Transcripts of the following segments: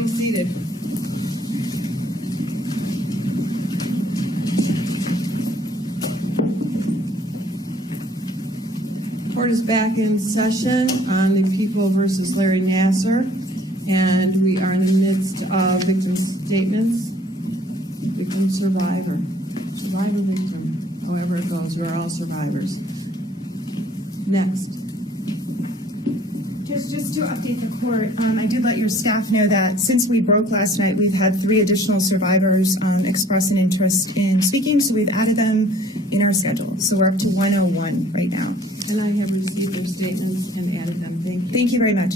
be seated. Court is back in session on the People versus Larry Nassar, and we are in the midst of victim statements. Victim, survivor. Survivor, victim. However it goes, we're all survivors. Next. Just to update the court, I did let your staff know that since we broke last night, we've had 3 additional survivors express an interest in speaking, so we've added them in our schedule. So we're up to 101 right now. And I have received their statements and added them. Thank you. Thank you very much.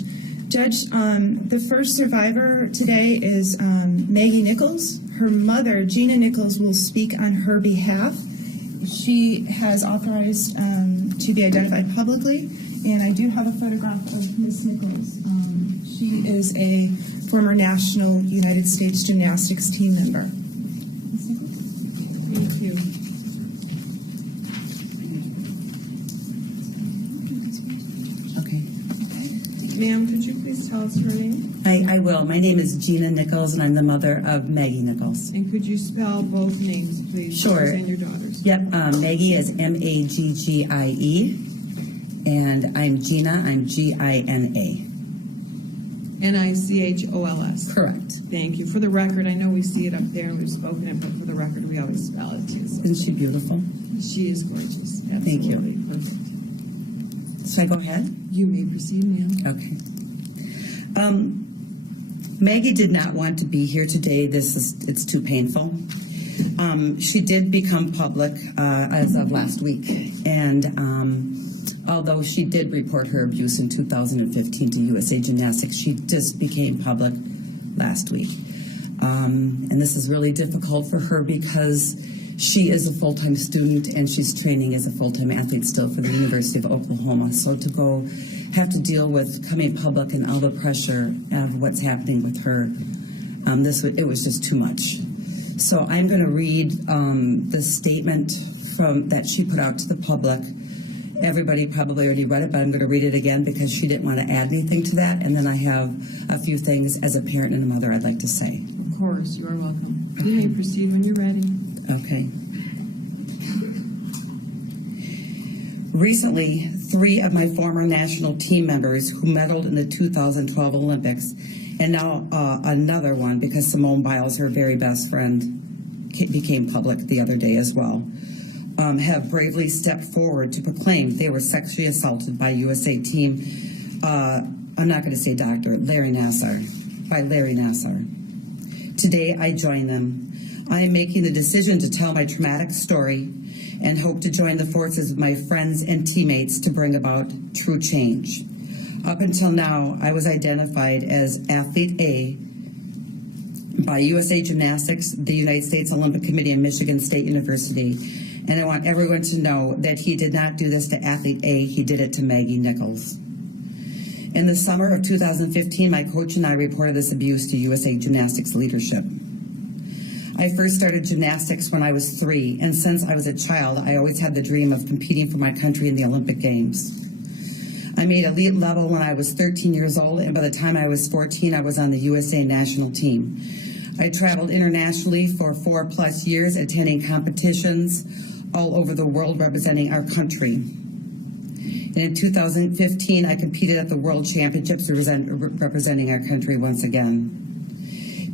Judge, the first survivor today is Maggie Nichols. Her mother, Gina Nichols, will speak on her behalf. She has authorized to be identified publicly, and I do have a photograph of Miss Nichols. She is a former national United States gymnastics team member. Miss Nichols? Thank you. Ma'am, could you please tell us her name? I will. My name is Gina Nichols, and I'm the mother of Maggie Nichols. And could you spell both names, please? Sure. Yours and your daughter's. Yep. Maggie is Maggie, and I'm Gina. I'm Gina. Nichols. Correct. Thank you. For the record, I know we see it up there and we've spoken it, but for the record, we always spell it too. So Isn't she beautiful? she is gorgeous. Absolutely. Thank you. Perfect. Should I go ahead? You may proceed, ma'am. Okay. Maggie did not want to be here today. It's too painful. She did become public as of last week, and although she did report her abuse in 2015 to USA Gymnastics, she just became public last week. And this is really difficult for her because she is a full-time student and she's training as a full-time athlete still for the University of Oklahoma. So to go have to deal with coming public and all the pressure of what's happening with her, it was just too much. So I'm going to read the statement that she put out to the public. Everybody probably already read it, but I'm going to read it again because she didn't want to add anything to that. And then I have a few things as a parent and a mother I'd like to say. Of course, you are welcome. You may proceed when you're ready. Okay. Recently, 3 of my former national team members who medaled in the 2012 Olympics, and now another one because Simone Biles, her very best friend, became public the other day as well, have bravely stepped forward to proclaim they were sexually assaulted by USA team, I'm not going to say Dr. Larry Nassar, by Larry Nassar. Today, I join them. I am making the decision to tell my traumatic story and hope to join the forces of my friends and teammates to bring about true change. Up until now, I was identified as Athlete A by USA Gymnastics, the United States Olympic Committee, and Michigan State University. And I want everyone to know that he did not do this to Athlete A, he did it to Maggie Nichols. In the summer of 2015, my coach and I reported this abuse to USA Gymnastics leadership. I first started gymnastics when I was 3, and since I was a child, I always had the dream of competing for my country in the Olympic Games. I made elite level when I was 13 years old, and by the time I was 14, I was on the USA national team. I traveled internationally for 4+ years, attending competitions all over the world representing our country. And in 2015, I competed at the World Championships representing our country once again.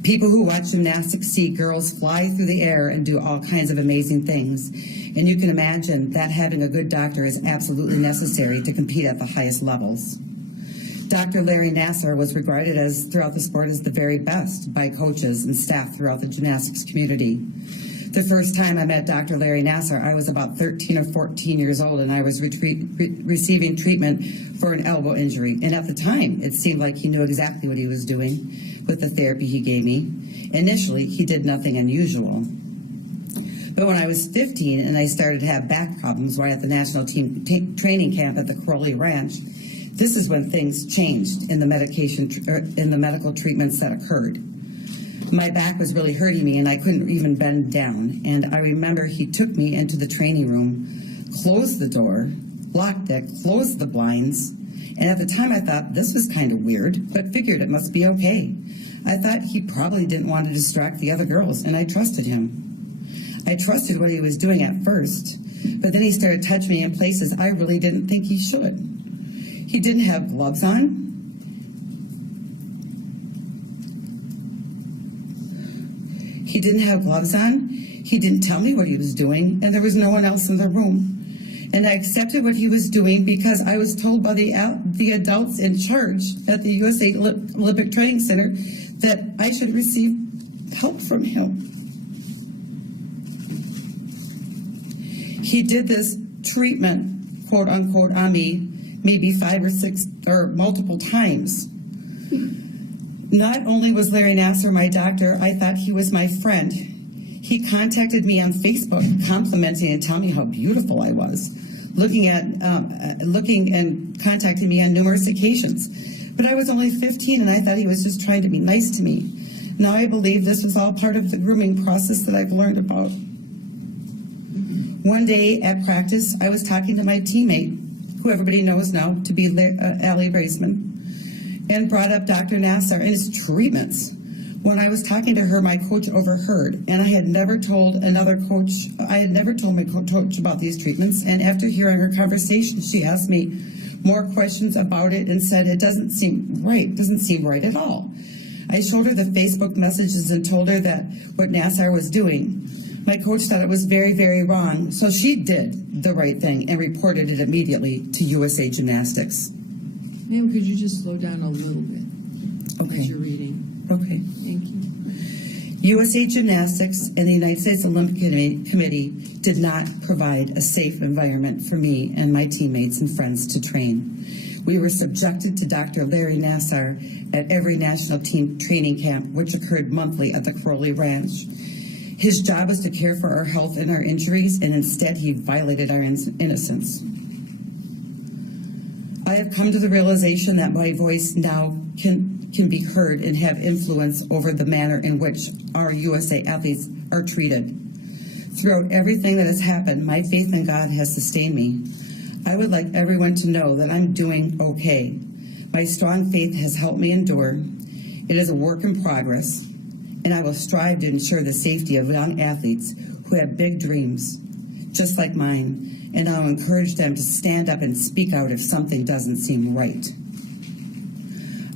People who watch gymnastics see girls fly through the air and do all kinds of amazing things. And you can imagine that having a good doctor is absolutely necessary to compete at the highest levels. Dr. Larry Nassar was regarded throughout the sport as the very best by coaches and staff throughout the gymnastics community. The first time I met Dr. Larry Nassar, I was about 13 or 14 years old, and I was receiving treatment for an elbow injury. And at the time, it seemed like he knew exactly what he was doing with the therapy he gave me. Initially, he did nothing unusual. But when I was 15 and I started to have back problems right at the national team training camp at the Crowley Ranch, this is when things changed in the medical treatments that occurred. My back was really hurting me and I couldn't even bend down. And I remember he took me into the training room, closed the door, locked it, closed the blinds. And at the time I thought this was kind of weird, but figured it must be okay. I thought he probably didn't want to distract the other girls, and I trusted him. I trusted what he was doing at first, but then he started touching me in places I really didn't think he should. He didn't have gloves on. He didn't have gloves on. He didn't tell me what he was doing, and there was no one else in the room. And I accepted what he was doing because I was told by the adults in charge at the USA Olympic Training Center that I should receive help from him. He did this treatment, quote unquote, on me maybe 5 or 6 or multiple times. Not only was Larry Nassar my doctor, I thought he was my friend. He contacted me on Facebook, complimenting and telling me how beautiful I was, looking and contacting me on numerous occasions. But I was only 15, and I thought he was just trying to be nice to me. Now I believe this was all part of the grooming process that I've learned about. One day at practice, I was talking to my teammate, who everybody knows now to be Allie Braisman, and brought up Dr. Nassar and his treatments. When I was talking to her, my coach overheard, and I had never told my coach about these treatments, and after hearing her conversation, she asked me more questions about it and said, it doesn't seem right at all. I showed her the Facebook messages and told her that what Nassar was doing. My coach thought it was very, very wrong, so she did the right thing and reported it immediately to USA Gymnastics. Ma'am, could you just slow down a little bit Okay. as you're reading? Okay. Thank you. USA Gymnastics and the United States Olympic Committee did not provide a safe environment for me and my teammates and friends to train. We were subjected to Dr. Larry Nassar at every national team training camp, which occurred monthly at the Crowley Ranch. His job was to care for our health and our injuries, and instead he violated our innocence. I have come to the realization that my voice now can be heard and have influence over the manner in which our USA athletes are treated. Throughout everything that has happened, my faith in God has sustained me. I would like everyone to know that I'm doing okay. My strong faith has helped me endure. It is a work in progress, and I will strive to ensure the safety of young athletes who have big dreams, just like mine, and I'll encourage them to stand up and speak out if something doesn't seem right.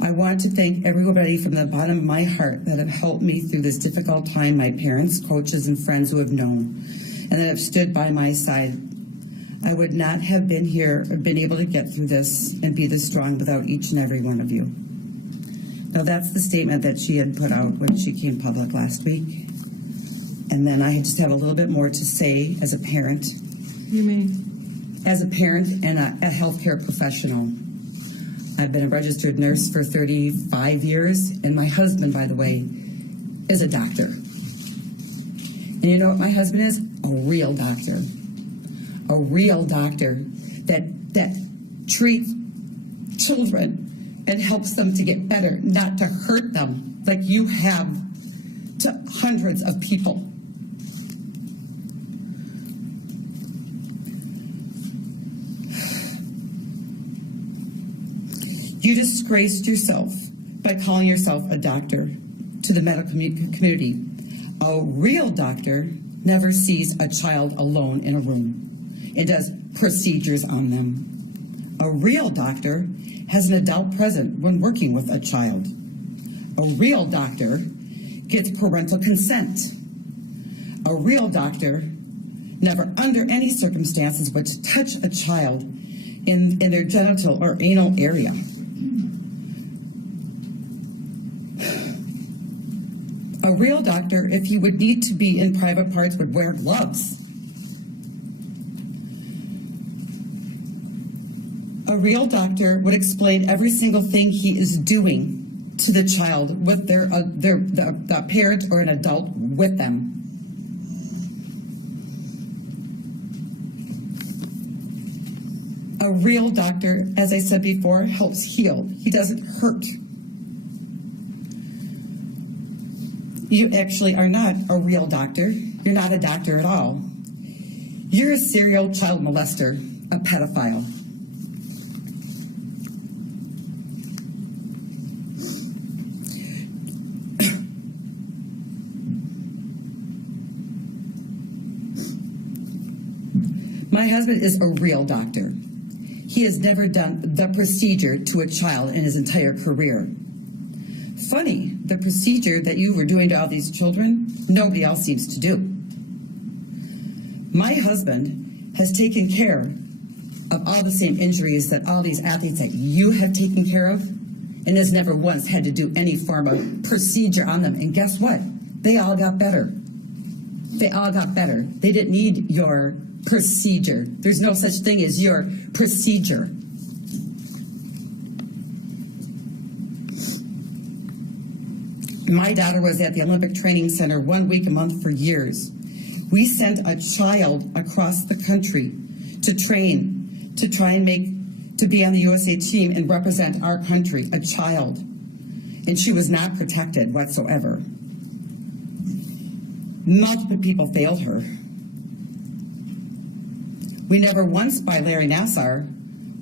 I want to thank everybody from the bottom of my heart that have helped me through this difficult time, my parents, coaches, and friends who have known, and that have stood by my side. I would not have been here or been able to get through this and be this strong without each and every one of you. Now that's the statement that she had put out when she came public last week. And then I just have a little bit more to say as a parent. You may. As a parent and a healthcare professional. I've been a registered nurse for 35 years, and my husband, by the way, is a doctor. And you know what my husband is? A real doctor. A real doctor that treats children and helps them to get better, not to hurt them like you have to hundreds of people. You disgraced yourself by calling yourself a doctor to the medical community. A real doctor never sees a child alone in a room and does procedures on them. A real doctor has an adult present when working with a child. A real doctor gets parental consent. A real doctor never under any circumstances would touch a child in their genital or anal area. A real doctor, if he would need to be in private parts, would wear gloves. A real doctor would explain every single thing he is doing to the child with the parent or an adult with them. A real doctor, as I said before, helps heal. He doesn't hurt. You actually are not a real doctor. You're not a doctor at all. You're a serial child molester, a pedophile. My husband is a real doctor. He has never done the procedure to a child in his entire career. Funny, the procedure that you were doing to all these children, nobody else seems to do. My husband has taken care of all the same injuries that all these athletes that you have taken care of, and has never once had to do any form of procedure on them. And guess what? They all got better. They all got better. They didn't need your procedure. There's no such thing as your procedure. My daughter was at the Olympic Training Center 1 week a month for years. We sent a child across the country to train, to try and to be on the USA team and represent our country, a child. And she was not protected whatsoever. Multiple people failed her. We never once, by Larry Nassar,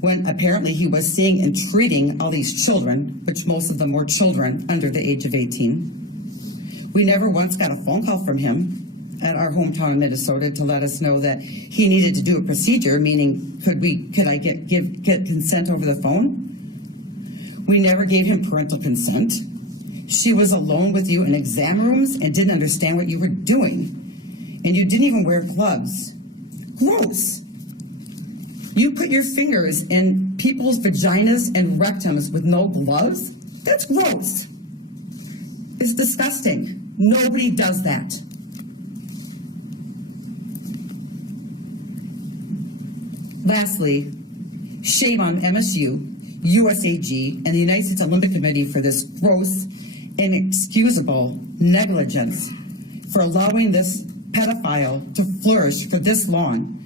when apparently he was seeing and treating all these children, which most of them were children under the age of 18, we never once got a phone call from him at our hometown in Minnesota to let us know that he needed to do a procedure, meaning could I get consent over the phone? We never gave him parental consent. She was alone with you in exam rooms and didn't understand what you were doing. And you didn't even wear gloves. Gross. You put your fingers in people's vaginas and rectums with no gloves? That's gross. It's disgusting. Nobody does that. Lastly, shame on MSU, USAG, and the United States Olympic Committee for this gross, inexcusable negligence for allowing this pedophile to flourish for this long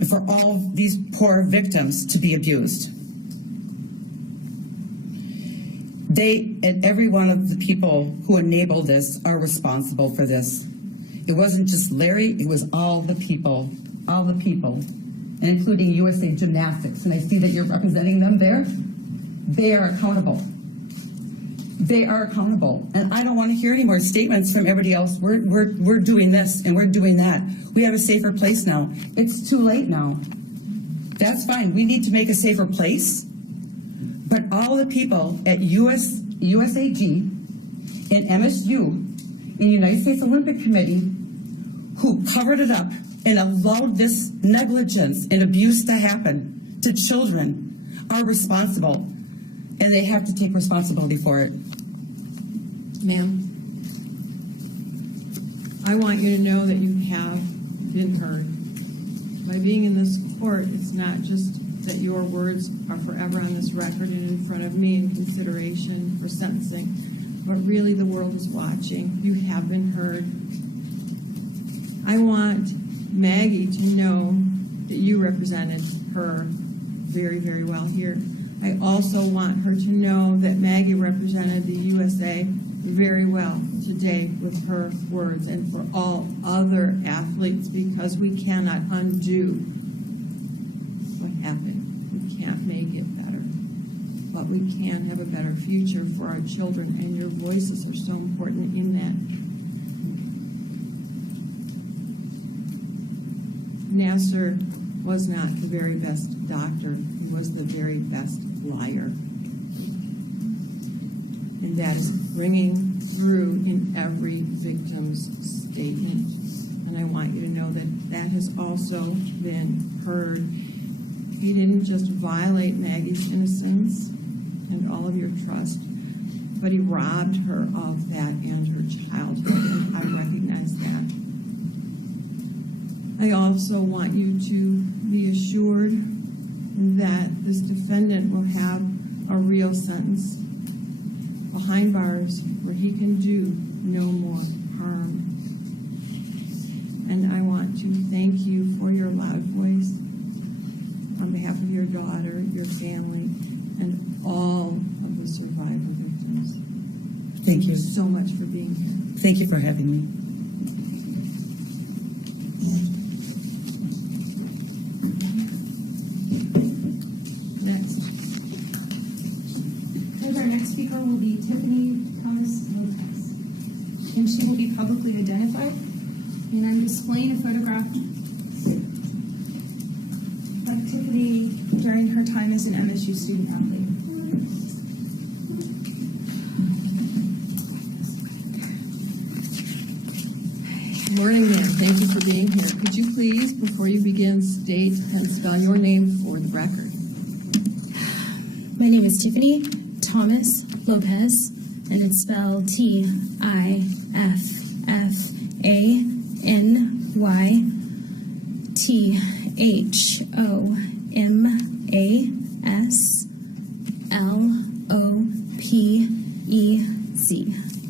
and for all of these poor victims to be abused. They and every one of the people who enabled this are responsible for this. It wasn't just Larry, it was all the people, and including USA Gymnastics. And I see that you're representing them there. They are accountable. They are accountable. And I don't want to hear any more statements from everybody else. We're doing this and we're doing that. We have a safer place now. It's too late now. That's fine. We need to make a safer place. But all the people at USAG and MSU in the United States Olympic Committee who covered it up and allowed this negligence and abuse to happen to children are responsible, and they have to take responsibility for it. Ma'am, I want you to know that you have been heard. By being in this court, it's not just that your words are forever on this record and in front of me in consideration for sentencing, but really the world is watching. You have been heard. I want Maggie to know that you represented her very, very well here. I also want her to know that Maggie represented the USA very well today with her words, and for all other athletes, because we cannot undo what happened. We can't make it better, but we can have a better future for our children, and your voices are so important in that. Nassar was not the very best doctor. He was the very best liar. And that is ringing through in every victim's statement. And I want you to know that that has also been heard. He didn't just violate Maggie's innocence and all of your trust, but he robbed her of that and her childhood, and I recognize that. I also want you to be assured that this defendant will have a real sentence behind bars where he can do no more harm. And I want to thank you for your loud voice on behalf of your daughter, your family, and all of the survivor victims. Thank you so much for being here. Thank you for having me. Our next speaker will be Tiffany Lopez, and she will be publicly identified. And I'm displaying a photograph of Tiffany during her time as an MSU student athlete. Good morning, ma'am. Thank you for being here. Could you please, before you begin, state and spell your name for the record? My name is Tiffany Thomas Lopez, and it's spelled TIFANYTHOMASLOPEZ.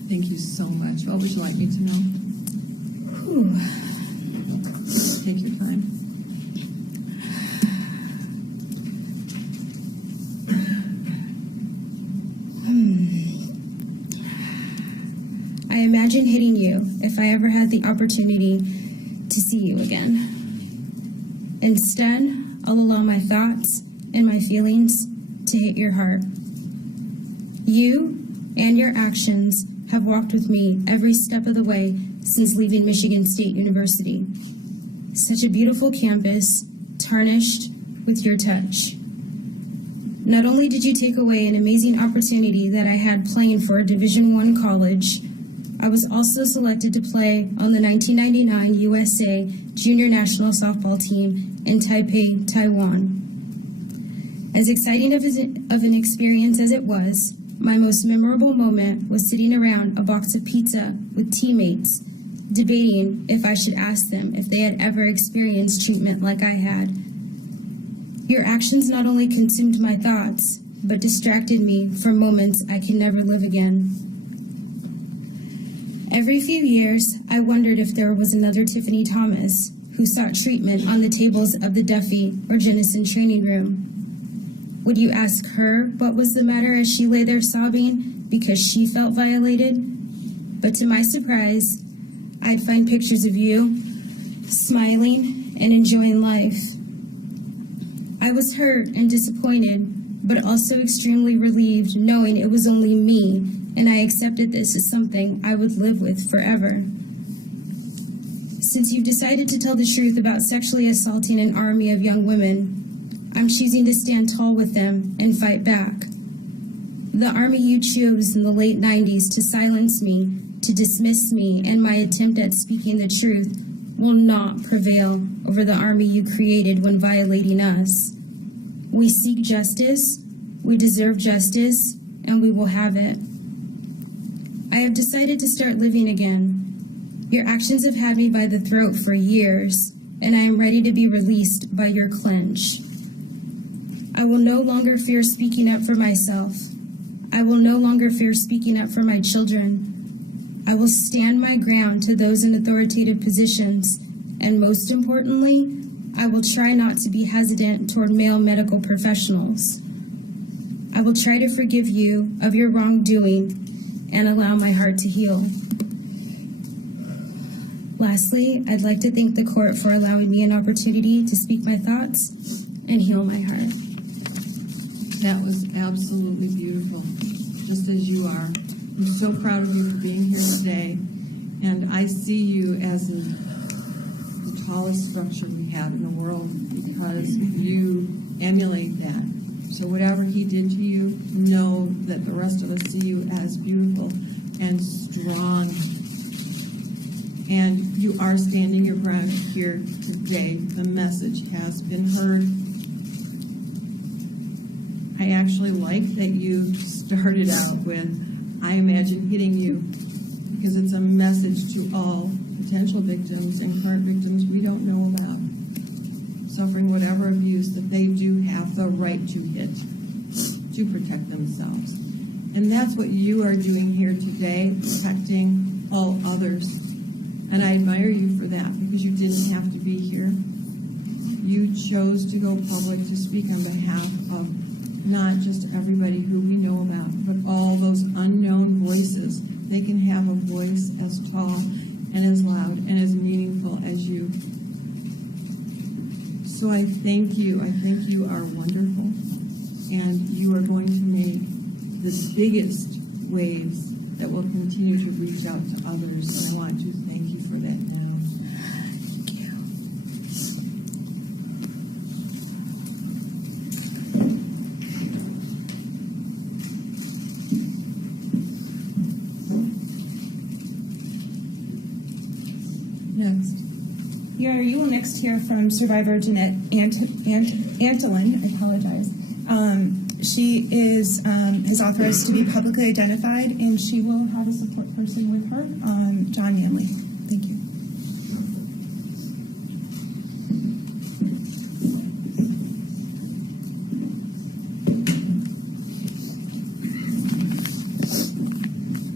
Thank you so much. What would you like me to know? Take your time. I imagine hitting you if I ever had the opportunity to see you again. Instead, I'll allow my thoughts and my feelings to hit your heart. You and your actions have walked with me every step of the way since leaving Michigan State University. Such a beautiful campus, tarnished with your touch. Not only did you take away an amazing opportunity that I had playing for a Division I college, I was also selected to play on the 1999 USA Junior National Softball team in Taipei, Taiwan. As exciting of an experience as it was, my most memorable moment was sitting around a box of pizza with teammates, debating if I should ask them if they had ever experienced treatment like I had. Your actions not only consumed my thoughts, but distracted me from moments I can never live again. Every few years, I wondered if there was another Tiffany Thomas who sought treatment on the tables of the Duffy or Jennison training room. Would you ask her what was the matter as she lay there sobbing because she felt violated? But to my surprise, I'd find pictures of you smiling and enjoying life. I was hurt and disappointed, but also extremely relieved knowing it was only me, and I accepted this as something I would live with forever. Since you've decided to tell the truth about sexually assaulting an army of young women, I'm choosing to stand tall with them and fight back. The army you chose in the late 90s to silence me, to dismiss me, and my attempt at speaking the truth will not prevail over the army you created when violating us. We seek justice, we deserve justice, and we will have it. I have decided to start living again. Your actions have had me by the throat for years, and I am ready to be released by your clench. I will no longer fear speaking up for myself. I will no longer fear speaking up for my children. I will stand my ground to those in authoritative positions, and most importantly, I will try not to be hesitant toward male medical professionals. I will try to forgive you of your wrongdoing and allow my heart to heal. Lastly, I'd like to thank the court for allowing me an opportunity to speak my thoughts and heal my heart. That was absolutely beautiful, just as you are. I'm so proud of you for being here today, and I see you as the tallest structure we have in the world because you emulate that. So whatever he did to you, know that the rest of us see you as beautiful and strong. And you are standing your ground here today. The message has been heard. I actually like that you started out with, I imagine hitting you, because it's a message to all potential victims and current victims we don't know about, suffering whatever abuse, that they do have the right to hit, to protect themselves. And that's what you are doing here today, protecting all others. And I admire you for that, because you didn't have to be here. You chose to go public to speak on behalf of not just everybody who we know about, but all those unknown voices. They can have a voice as tall and as loud and as meaningful as you. So I thank you. I think you are wonderful. And you are going to make the biggest waves that will continue to reach out to others. And I want to thank you for that now. Thank you. You will next hear from survivor Janelle Antolin. I apologize. She is authorized to be publicly identified, and she will have a support person with her, John Manley. Thank you.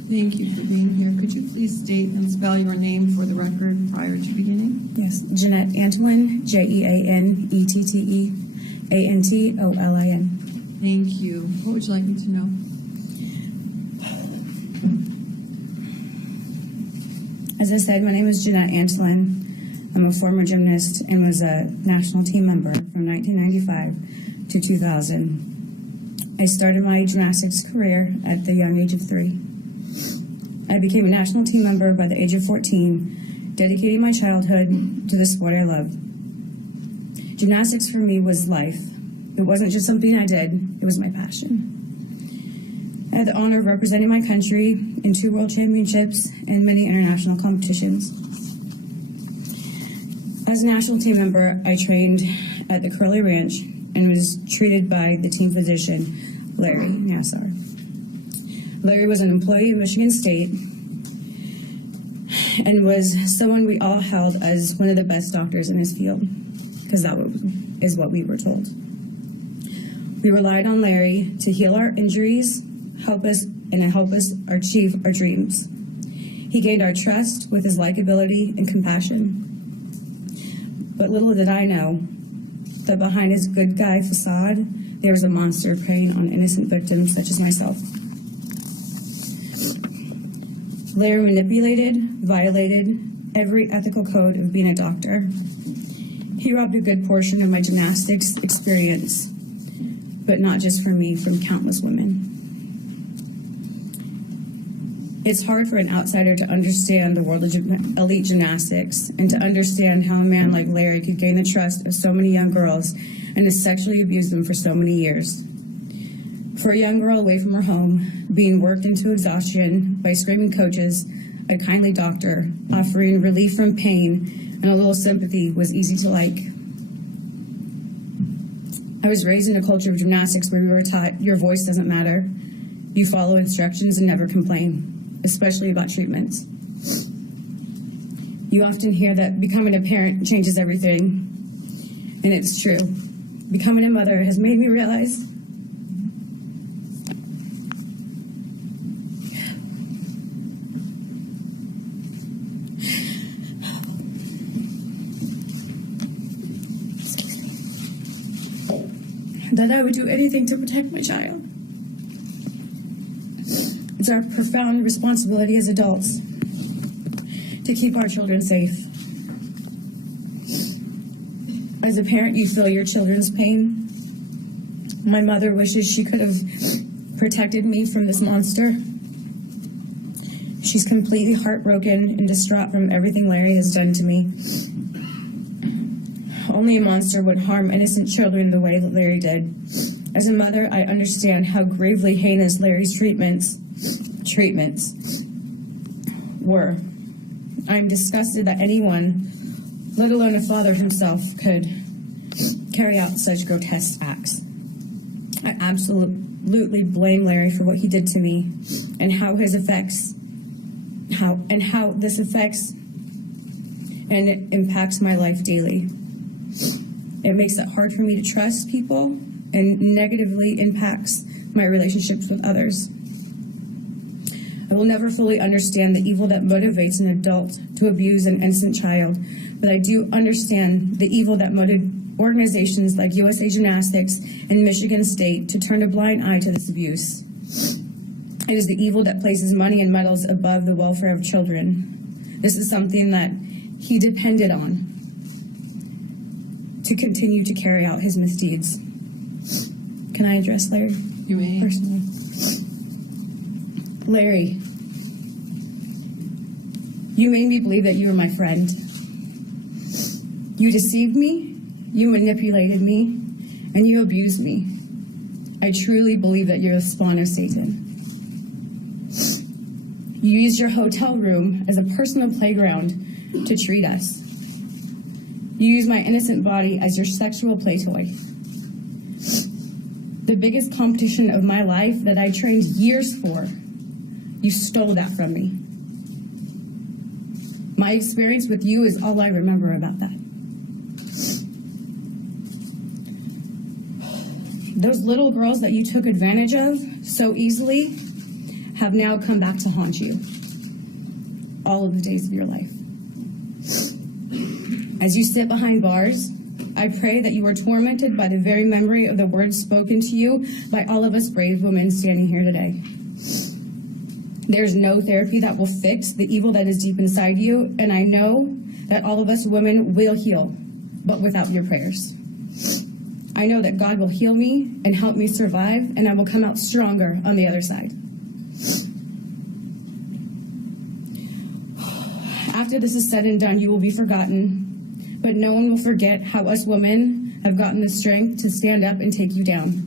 Thank you for being here. Could you please state and spell your name for the record prior to beginning? Yes, Janette Antolin, JeanetteAntolin. Thank you. What would you like me to know? As I said, my name is Janette Antolin. I'm a former gymnast and was a national team member from 1995 to 2000. I started my gymnastics career at the young age of 3. I became a national team member by the age of 14, dedicating my childhood to the sport I love. Gymnastics for me was life. It wasn't just something I did, it was my passion. I had the honor of representing my country in 2 world championships and many international competitions. As a national team member, I trained at the Curly Ranch and was treated by the team physician, Larry Nassar. Larry was an employee of Michigan State and was someone we all held as one of the best doctors in his field, because that is what we were told. We relied on Larry to heal our injuries, help us achieve our dreams. He gained our trust with his likability and compassion. But little did I know that behind his good guy facade, there was a monster preying on innocent victims such as myself. Larry manipulated, violated every ethical code of being a doctor. He robbed a good portion of my gymnastics experience, but not just for me, from countless women. It's hard for an outsider to understand the world of elite gymnastics and to understand how a man like Larry could gain the trust of so many young girls and to sexually abuse them for so many years. For a young girl away from her home, being worked into exhaustion by screaming coaches, a kindly doctor offering relief from pain and a little sympathy was easy to like. I was raised in a culture of gymnastics where we were taught your voice doesn't matter. You follow instructions and never complain, especially about treatments. You often hear that becoming a parent changes everything, and it's true. Becoming a mother has made me realize that I would do anything to protect my child. It's our profound responsibility as adults to keep our children safe. As a parent, you feel your children's pain. My mother wishes she could have protected me from this monster. She's completely heartbroken and distraught from everything Larry has done to me. Only a monster would harm innocent children the way that Larry did. As a mother, I understand how gravely heinous Larry's treatments were. I'm disgusted that anyone, let alone a father himself, could carry out such grotesque acts. I absolutely blame Larry for what he did to me and how this affects and it impacts my life daily. It makes it hard for me to trust people and negatively impacts my relationships with others. I will never fully understand the evil that motivates an adult to abuse an innocent child, but I do understand the evil that motivated organizations like USA Gymnastics and Michigan State to turn a blind eye to this abuse. It is the evil that places money and medals above the welfare of children. This is something that he depended on to continue to carry out his misdeeds. Can I address Larry? You may. Personally. Larry, you made me believe that you were my friend. You deceived me, you manipulated me, and you abused me. I truly believe that you're a spawn of Satan. You used your hotel room as a personal playground to treat us. You used my innocent body as your sexual play toy. The biggest competition of my life that I trained years for, you stole that from me. My experience with you is all I remember about that. Those little girls that you took advantage of so easily have now come back to haunt you all of the days of your life. As you sit behind bars, I pray that you are tormented by the very memory of the words spoken to you by all of us brave women standing here today. There's no therapy that will fix the evil that is deep inside you, and I know that all of us women will heal, but without your prayers. I know that God will heal me and help me survive, and I will come out stronger on the other side. After this is said and done, you will be forgotten, but no one will forget how us women have gotten the strength to stand up and take you down.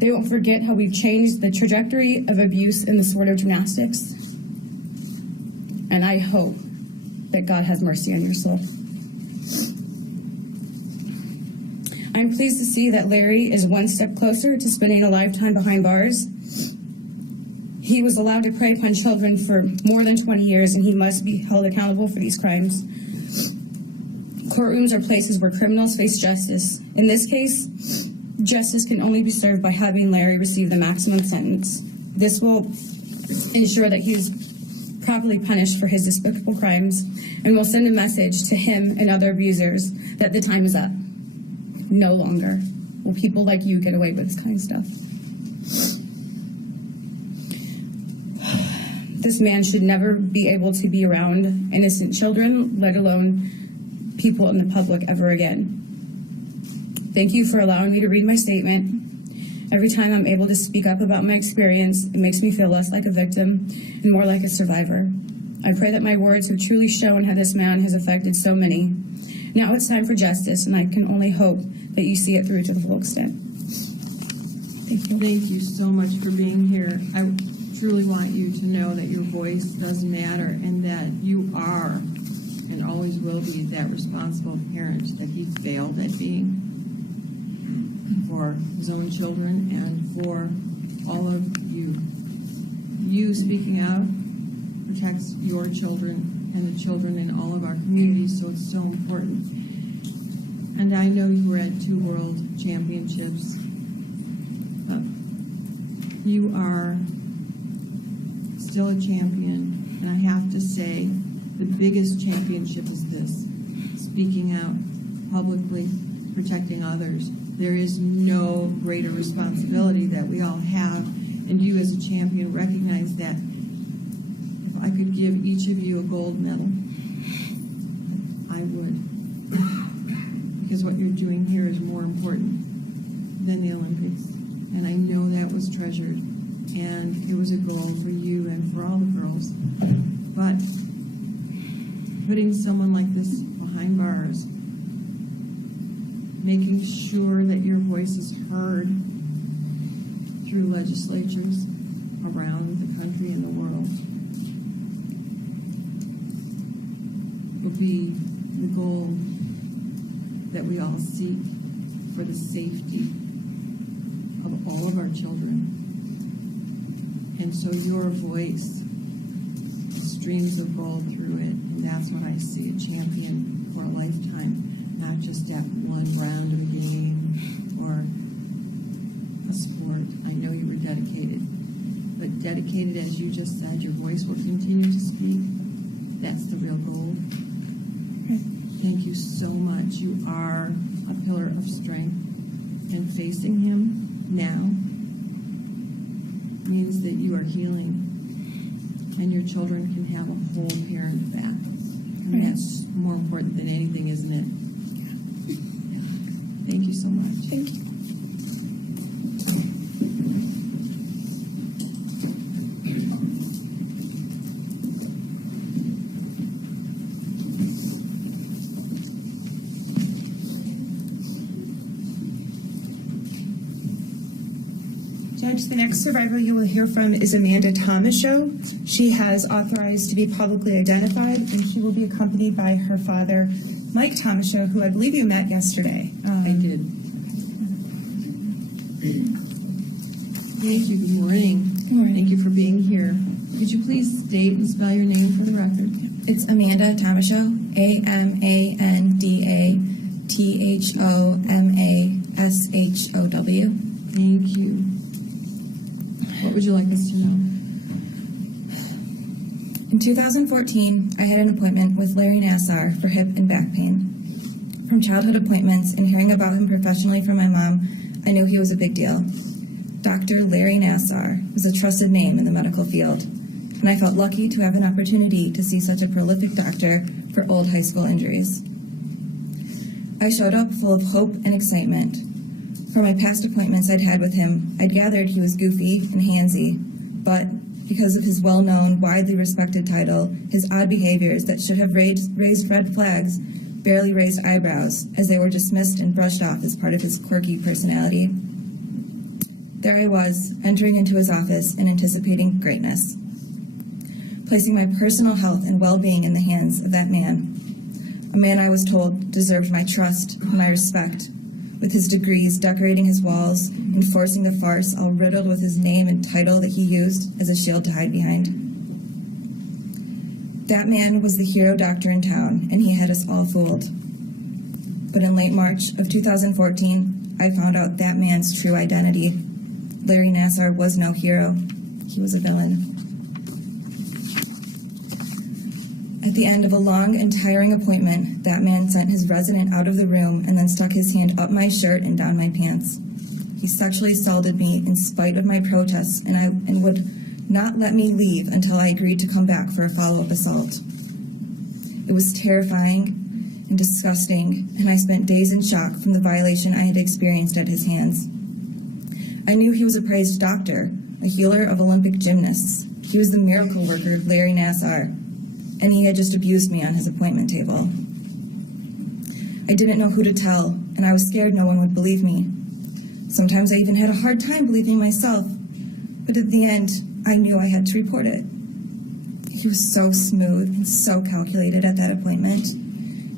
They won't forget how we've changed the trajectory of abuse in the sport of gymnastics. And I hope that God has mercy on your soul. I'm pleased to see that Larry is one step closer to spending a lifetime behind bars. He was allowed to prey upon children for more than 20 years, and he must be held accountable for these crimes. Courtrooms are places where criminals face justice. In this case, justice can only be served by having Larry receive the maximum sentence. This will ensure that he is properly punished for his despicable crimes and will send a message to him and other abusers that the time is up. No longer will people like you get away with this kind of stuff. This man should never be able to be around innocent children, let alone people in the public ever again. Thank you for allowing me to read my statement. Every time I'm able to speak up about my experience, it makes me feel less like a victim and more like a survivor. I pray that my words have truly shown how this man has affected so many. Now it's time for justice, and I can only hope that you see it through to the full extent. Thank you. Thank you so much for being here. I truly want you to know that your voice does matter and that you are and always will be that responsible parent that he failed at being for his own children and for all of you. You speaking out protects your children and the children in all of our communities, so it's so important. And I know you were at 2 world championships. You are still a champion, and I have to say, the biggest championship is this: speaking out publicly, protecting others. There is no greater responsibility that we all have, and you as a champion recognize that. If I could give each of you a gold medal, I would. Because what you're doing here is more important than the Olympics. And I know that was treasured, and it was a goal for you and for all the girls. But putting someone like this behind bars, making sure that your voice is heard through legislatures around the country and the world will be the goal that we all seek for the safety of all of our children. And so your voice streams of gold through it, and that's what I see, a champion for a lifetime, not just at one round of a game or a sport. I know you were dedicated, but dedicated, as you just said, your voice will continue to speak. That's the real goal. Thank you so much. You are a pillar of strength, and facing him now means that you are healing, and your children can have a whole parent back. And that's more important than anything, isn't it? Yeah. Thank you so much. Thank you. Judge, the next survivor you will hear from is Amanda Thomashow. She has authorized to be publicly identified, and she will be accompanied by her father, Mike Thomashow, who I believe you met yesterday. I did. Thank you. Good morning. Good morning. Thank you for being here. Could you please state and spell your name for the record? It's Amanda Thomashow, AMANDATHOMASHOW. Thank you. What would you like us to know? In 2014, I had an appointment with Larry Nassar for hip and back pain. From childhood appointments and hearing about him professionally from my mom, I knew he was a big deal. Dr. Larry Nassar was a trusted name in the medical field, and I felt lucky to have an opportunity to see such a prolific doctor for old high school injuries. I showed up full of hope and excitement. From my past appointments I'd had with him, I'd gathered he was goofy and handsy, but because of his well-known, widely respected title, his odd behaviors that should have raised red flags barely raised eyebrows, as they were dismissed and brushed off as part of his quirky personality. There I was, entering into his office and anticipating greatness, placing my personal health and well-being in the hands of that man, a man I was told deserved my trust and my respect, with his degrees decorating his walls, enforcing the farce all riddled with his name and title that he used as a shield to hide behind. That man was the hero doctor in town, and he had us all fooled. But in late March of 2014, I found out that man's true identity. Larry Nassar was no hero. He was a villain. At the end of a long and tiring appointment, that man sent his resident out of the room and then stuck his hand up my shirt and down my pants. He sexually assaulted me in spite of my protests and would not let me leave until I agreed to come back for a follow-up assault. It was terrifying and disgusting, and I spent days in shock from the violation I had experienced at his hands. I knew he was a praised doctor, a healer of Olympic gymnasts. He was the miracle worker, Larry Nassar, and he had just abused me on his appointment table. I didn't know who to tell, and I was scared no one would believe me. Sometimes I even had a hard time believing myself, but at the end, I knew I had to report it. He was so smooth and so calculated at that appointment.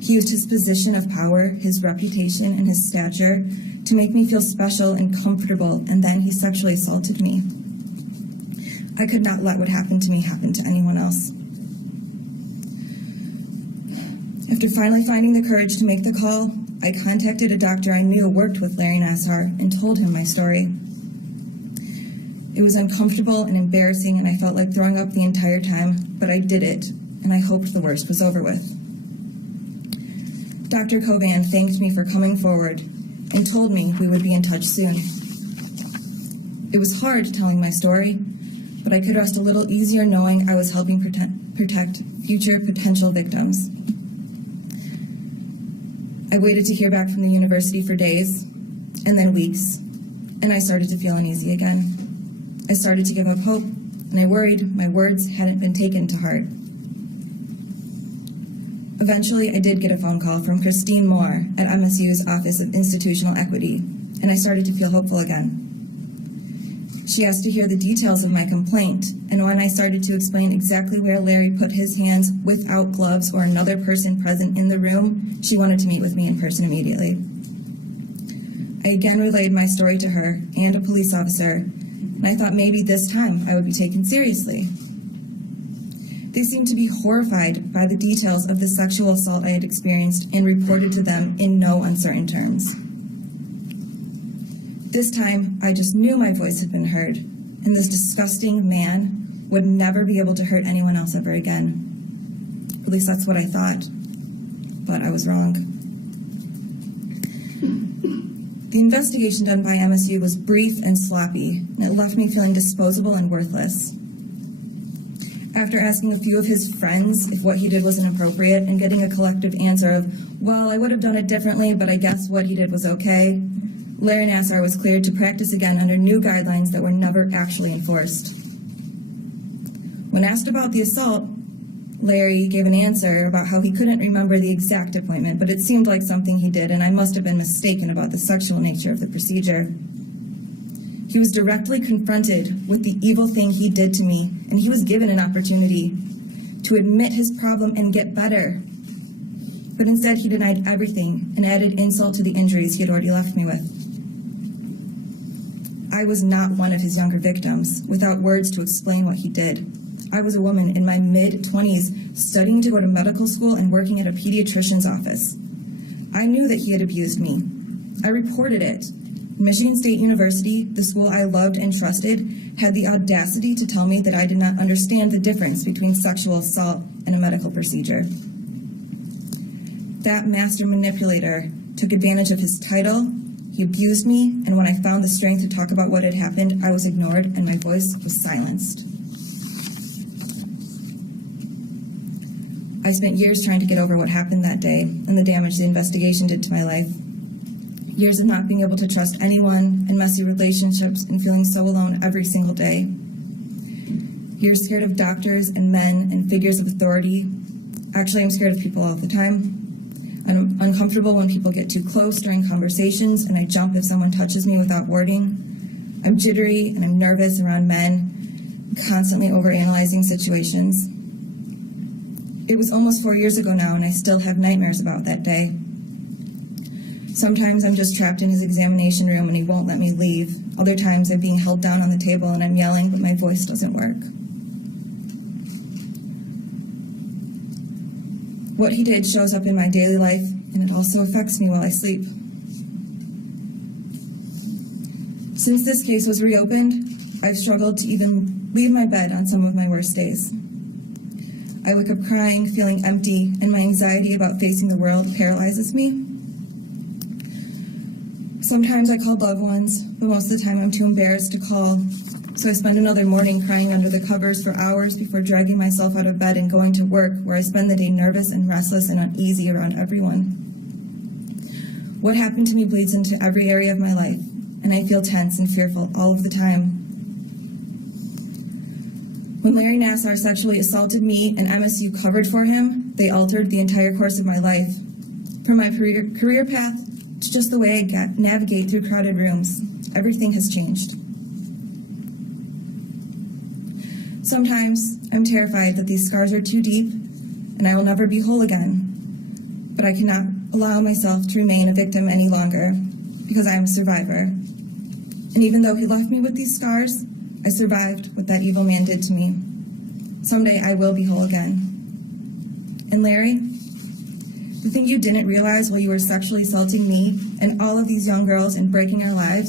He used his position of power, his reputation, and his stature to make me feel special and comfortable, and then he sexually assaulted me. I could not let what happened to me happen to anyone else. After finally finding the courage to make the call, I contacted a doctor I knew worked with Larry Nassar and told him my story. It was uncomfortable and embarrassing, and I felt like throwing up the entire time, but I did it, and I hoped the worst was over with. Dr. Coban thanked me for coming forward and told me we would be in touch soon. It was hard telling my story, but I could rest a little easier knowing I was helping protect future potential victims. I waited to hear back from the university for days, and then weeks, and I started to feel uneasy again. I started to give up hope, and I worried my words hadn't been taken to heart. Eventually, I did get a phone call from Christine Moore at MSU's Office of Institutional Equity, and I started to feel hopeful again. She asked to hear the details of my complaint, and when I started to explain exactly where Larry put his hands without gloves or another person present in the room, she wanted to meet with me in person immediately. I again relayed my story to her and a police officer, and I thought maybe this time I would be taken seriously. They seemed to be horrified by the details of the sexual assault I had experienced and reported to them in no uncertain terms. This time, I just knew my voice had been heard, and this disgusting man would never be able to hurt anyone else ever again. At least that's what I thought, but I was wrong. The investigation done by MSU was brief and sloppy, and it left me feeling disposable and worthless. After asking a few of his friends if what he did was inappropriate and getting a collective answer of, well, I would have done it differently, but I guess what he did was okay, Larry Nassar was cleared to practice again under new guidelines that were never actually enforced. When asked about the assault, Larry gave an answer about how he couldn't remember the exact appointment, but it seemed like something he did, and I must have been mistaken about the sexual nature of the procedure. He was directly confronted with the evil thing he did to me, and he was given an opportunity to admit his problem and get better. But instead, he denied everything and added insult to the injuries he had already left me with. I was not one of his younger victims, without words to explain what he did. I was a woman in my mid-20s, studying to go to medical school and working at a pediatrician's office. I knew that he had abused me. I reported it. Michigan State University, the school I loved and trusted, had the audacity to tell me that I did not understand the difference between sexual assault and a medical procedure. That master manipulator took advantage of his title, he abused me, and when I found the strength to talk about what had happened, I was ignored and my voice was silenced. I spent years trying to get over what happened that day and the damage the investigation did to my life. Years of not being able to trust anyone and messy relationships and feeling so alone every single day. Years scared of doctors and men and figures of authority. Actually, I'm scared of people all the time. I'm uncomfortable when people get too close during conversations, and I jump if someone touches me without warning. I'm jittery and I'm nervous around men, constantly overanalyzing situations. It was almost 4 years ago now, and I still have nightmares about that day. Sometimes I'm just trapped in his examination room and he won't let me leave. Other times I'm being held down on the table and I'm yelling, but my voice doesn't work. What he did shows up in my daily life, and it also affects me while I sleep. Since this case was reopened, I've struggled to even leave my bed on some of my worst days. I wake up crying, feeling empty, and my anxiety about facing the world paralyzes me. Sometimes I call loved ones, but most of the time I'm too embarrassed to call, so I spend another morning crying under the covers for hours before dragging myself out of bed and going to work, where I spend the day nervous and restless and uneasy around everyone. What happened to me bleeds into every area of my life, and I feel tense and fearful all of the time. When Larry Nassar sexually assaulted me and MSU covered for him, they altered the entire course of my life. From my career path to just the way I navigate through crowded rooms, everything has changed. Sometimes I'm terrified that these scars are too deep and I will never be whole again. But I cannot allow myself to remain a victim any longer because I am a survivor. And even though he left me with these scars, I survived what that evil man did to me. Someday I will be whole again. And Larry, the thing you didn't realize while you were sexually assaulting me and all of these young girls and breaking our lives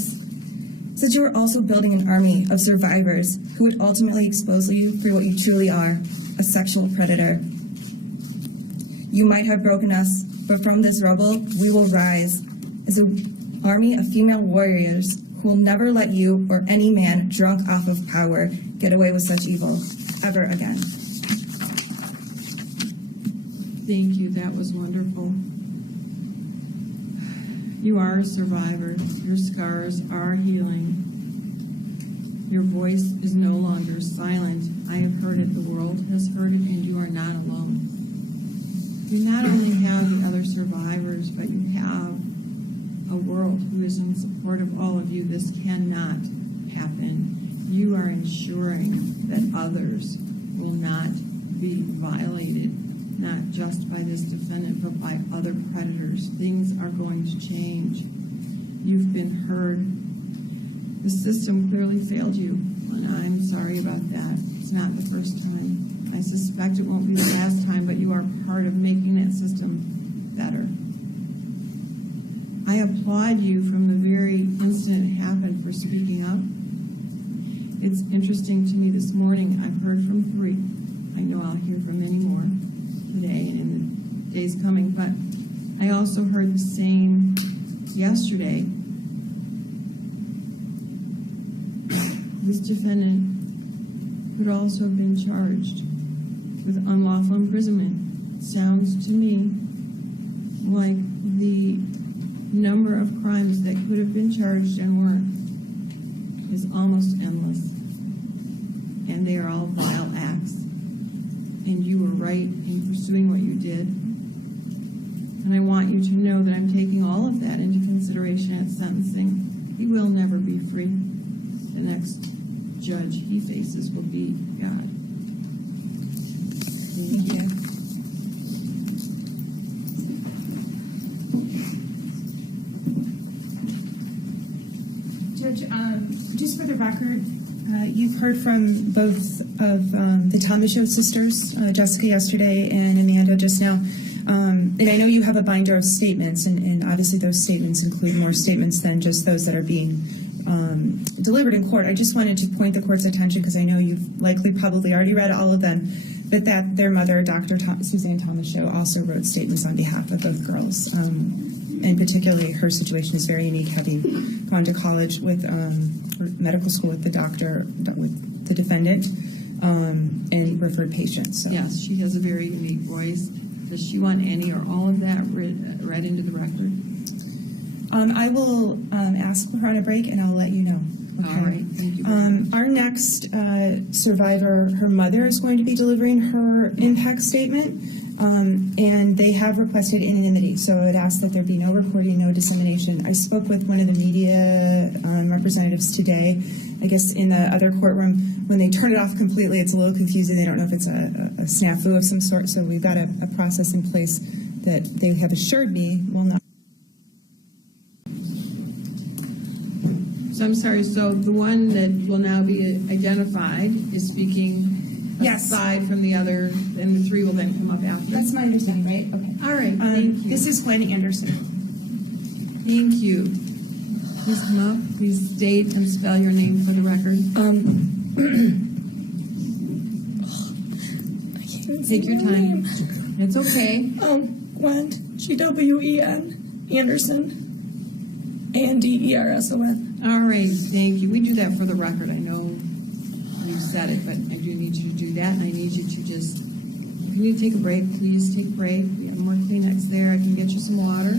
is that you were also building an army of survivors who would ultimately expose you for what you truly are, a sexual predator. You might have broken us, but from this rubble, we will rise as an army of female warriors who will never let you or any man drunk off of power get away with such evil ever again. Thank you. That was wonderful. You are a survivor. Your scars are healing. Your voice is no longer silent. I have heard it. The world has heard it, and you are not alone. You not only have the other survivors, but you have a world who is in support of all of you. This cannot happen. You are ensuring that others will not be violated, not just by this defendant, but by other predators. Things are going to change. You've been heard. The system clearly failed you, and I'm sorry about that. It's not the first time. I suspect it won't be the last time, but you are part of making that system better. I applaud you from the very instant it happened for speaking up. It's interesting to me this morning, I've heard from 3. I know I'll hear from many more today and in the days coming, but I also heard the same yesterday. This defendant could also have been charged with unlawful imprisonment. It sounds to me like the number of crimes that could have been charged and weren't is almost endless. And they are all vile acts. And you were right in pursuing what you did. And I want you to know that I'm taking all of that into consideration at sentencing. He will never be free. The next judge he faces will be God. Thank you. Judge, just for the record, you've heard from both of the Thomashow sisters, Jessica yesterday and Amanda just now. And I know you have a binder of statements, and obviously those statements include more statements than just those that are being delivered in court. I just wanted to point the court's attention, because I know you've likely probably already read all of them, but that their mother, Dr. Suzanne Thomashow, also wrote statements on behalf of both girls. And particularly her situation is very unique, having gone to college with medical school with the doctor, with the defendant, and referred patients. So. Yes, she has a very unique voice. Does she want any or all of that read into the record? I will ask her on a break, and I'll let you know. Okay. All right, thank you. Our next survivor, her mother, is going to be delivering her impact statement, and they have requested anonymity, so I would ask that there be no recording, no dissemination. I spoke with one of the media representatives today, I guess in the other courtroom. When they turn it off completely, it's a little confusing. They don't know if it's a snafu of some sort, so we've got a process in place that they have assured me will not. So I'm sorry, so the one that will now be identified is speaking aside from the other, and the three will then come up after? That's my understanding, right? Okay. All right, thank you. This is Gwen Anderson. Thank you. Please come up, please state and spell your name for the record. Take your time. It's okay. Gwen, Gwen Anderson, Anderson. All right, thank you. We do that for the record. I know you said it, but I do need you to do that, and I need you to just, if you need to take a break, please take a break. We have more Kleenex there. I can get you some water.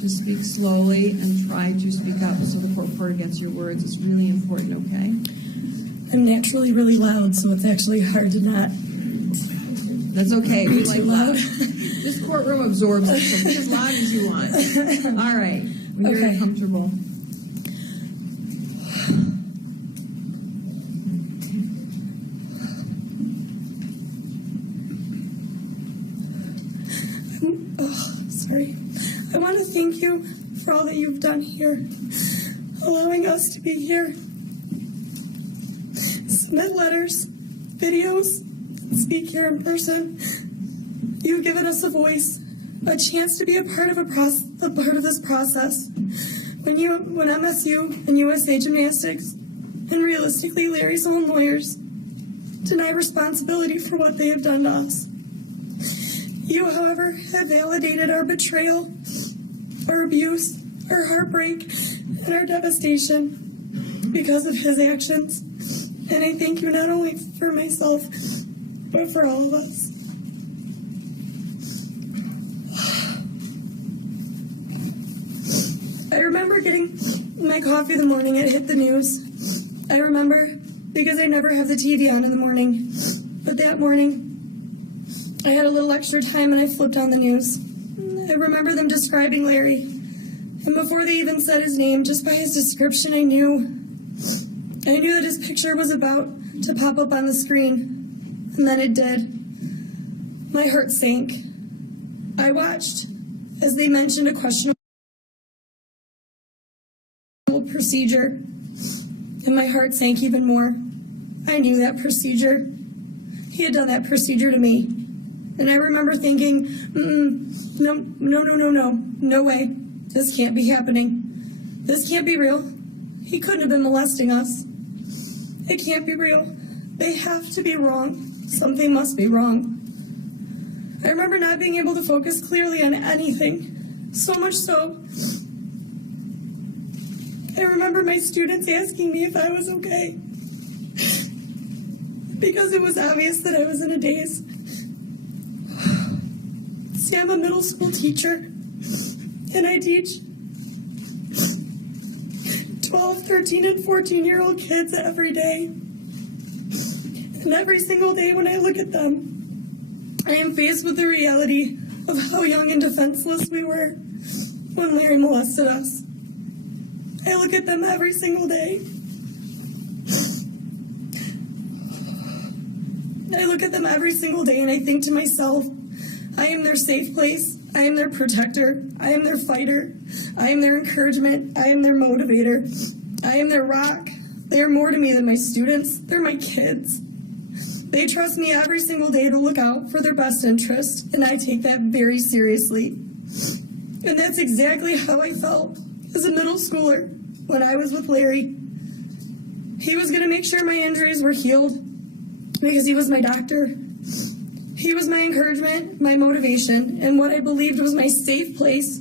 Just speak slowly and try to speak up so the court reporter gets your words. It's really important, okay? I'm naturally really loud, so it's actually hard to not. That's okay. We like loud. This courtroom absorbs it, so be as loud as you want. All right. When you're Okay. comfortable. Sorry. I want to thank you for all that you've done here, allowing us to be here, submit letters, videos, speak here in person. You've given us a voice, a chance to be a part of this process. When MSU and USA Gymnastics, and realistically Larry's own lawyers, deny responsibility for what they have done to us. You, however, have validated our betrayal, our abuse, our heartbreak, and our devastation because of his actions. And I thank you not only for myself, but for all of us. I remember getting my coffee the morning it hit the news. I remember because I never have the TV on in the morning. But that morning, I had a little extra time and I flipped on the news. I remember them describing Larry. And before they even said his name, just by his description, I knew that his picture was about to pop up on the screen. And then it did. My heart sank. I watched as they mentioned a questionable procedure. And my heart sank even more. I knew that procedure. He had done that procedure to me. And I remember thinking, no way. This can't be happening. This can't be real. He couldn't have been molesting us. It can't be real. They have to be wrong. Something must be wrong. I remember not being able to focus clearly on anything. So much so, I remember my students asking me if I was okay. Because it was obvious that I was in a daze. See, I'm a middle school teacher, and I teach 12, 13, and 14-year-old kids every day. And every single day when I look at them, I am faced with the reality of how young and defenseless we were when Larry molested us. I look at them every single day. I look at them every single day and I think to myself, I am their safe place. I am their protector. I am their fighter. I am their encouragement. I am their motivator. I am their rock. They are more to me than my students. They're my kids. They trust me every single day to look out for their best interest, and I take that very seriously. And that's exactly how I felt as a middle schooler when I was with Larry. He was going to make sure my injuries were healed because he was my doctor. He was my encouragement, my motivation, and what I believed was my safe place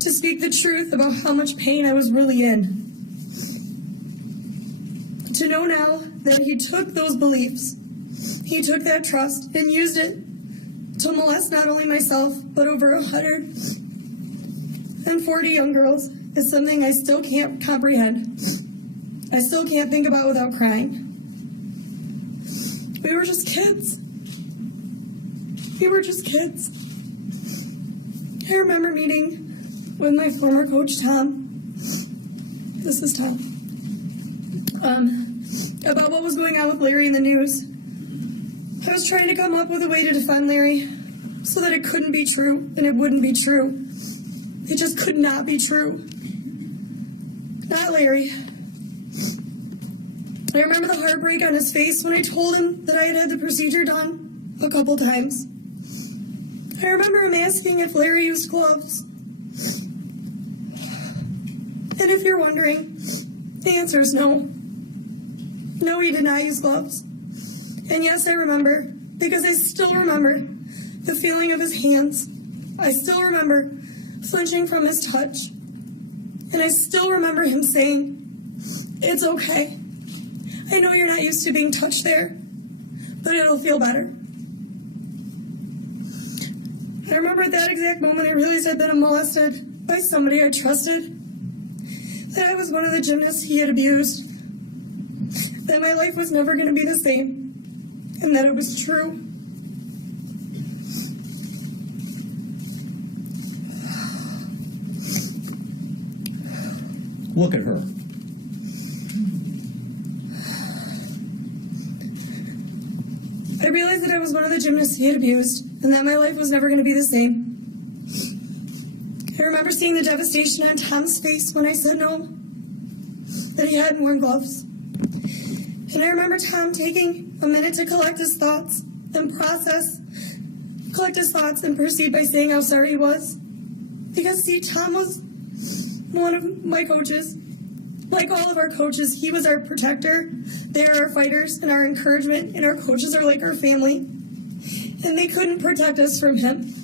to speak the truth about how much pain I was really in. To know now that he took those beliefs, he took that trust and used it to molest not only myself, but over 140 young girls is something I still can't comprehend. I still can't think about without crying. We were just kids. We were just kids. I remember meeting with my former coach, Tom. This is Tom. About what was going on with Larry in the news. I was trying to come up with a way to defend Larry so that it couldn't be true, and it wouldn't be true. It just could not be true. Not Larry. I remember the heartbreak on his face when I told him that I had had the procedure done a couple times. I remember him asking if Larry used gloves. And if you're wondering, the answer is no. No, he did not use gloves. And yes, I remember, because I still remember the feeling of his hands. I still remember flinching from his touch. And I still remember him saying, "It's okay. I know you're not used to being touched there, but it'll feel better." I remember at that exact moment I realized I'd been molested by somebody I trusted, that I was one of the gymnasts he had abused, that my life was never going to be the same, and that it was true. Look at her. I realized that I was one of the gymnasts he had abused, and that my life was never going to be the same. I remember seeing the devastation on Tom's face when I said no, that he hadn't worn gloves. And I remember Tom taking a minute to collect his thoughts and proceed by saying how sorry he was. Because, see, Tom was one of my coaches. Like all of our coaches, he was our protector. They are our fighters and our encouragement, and our coaches are like our family. And they couldn't protect us from him.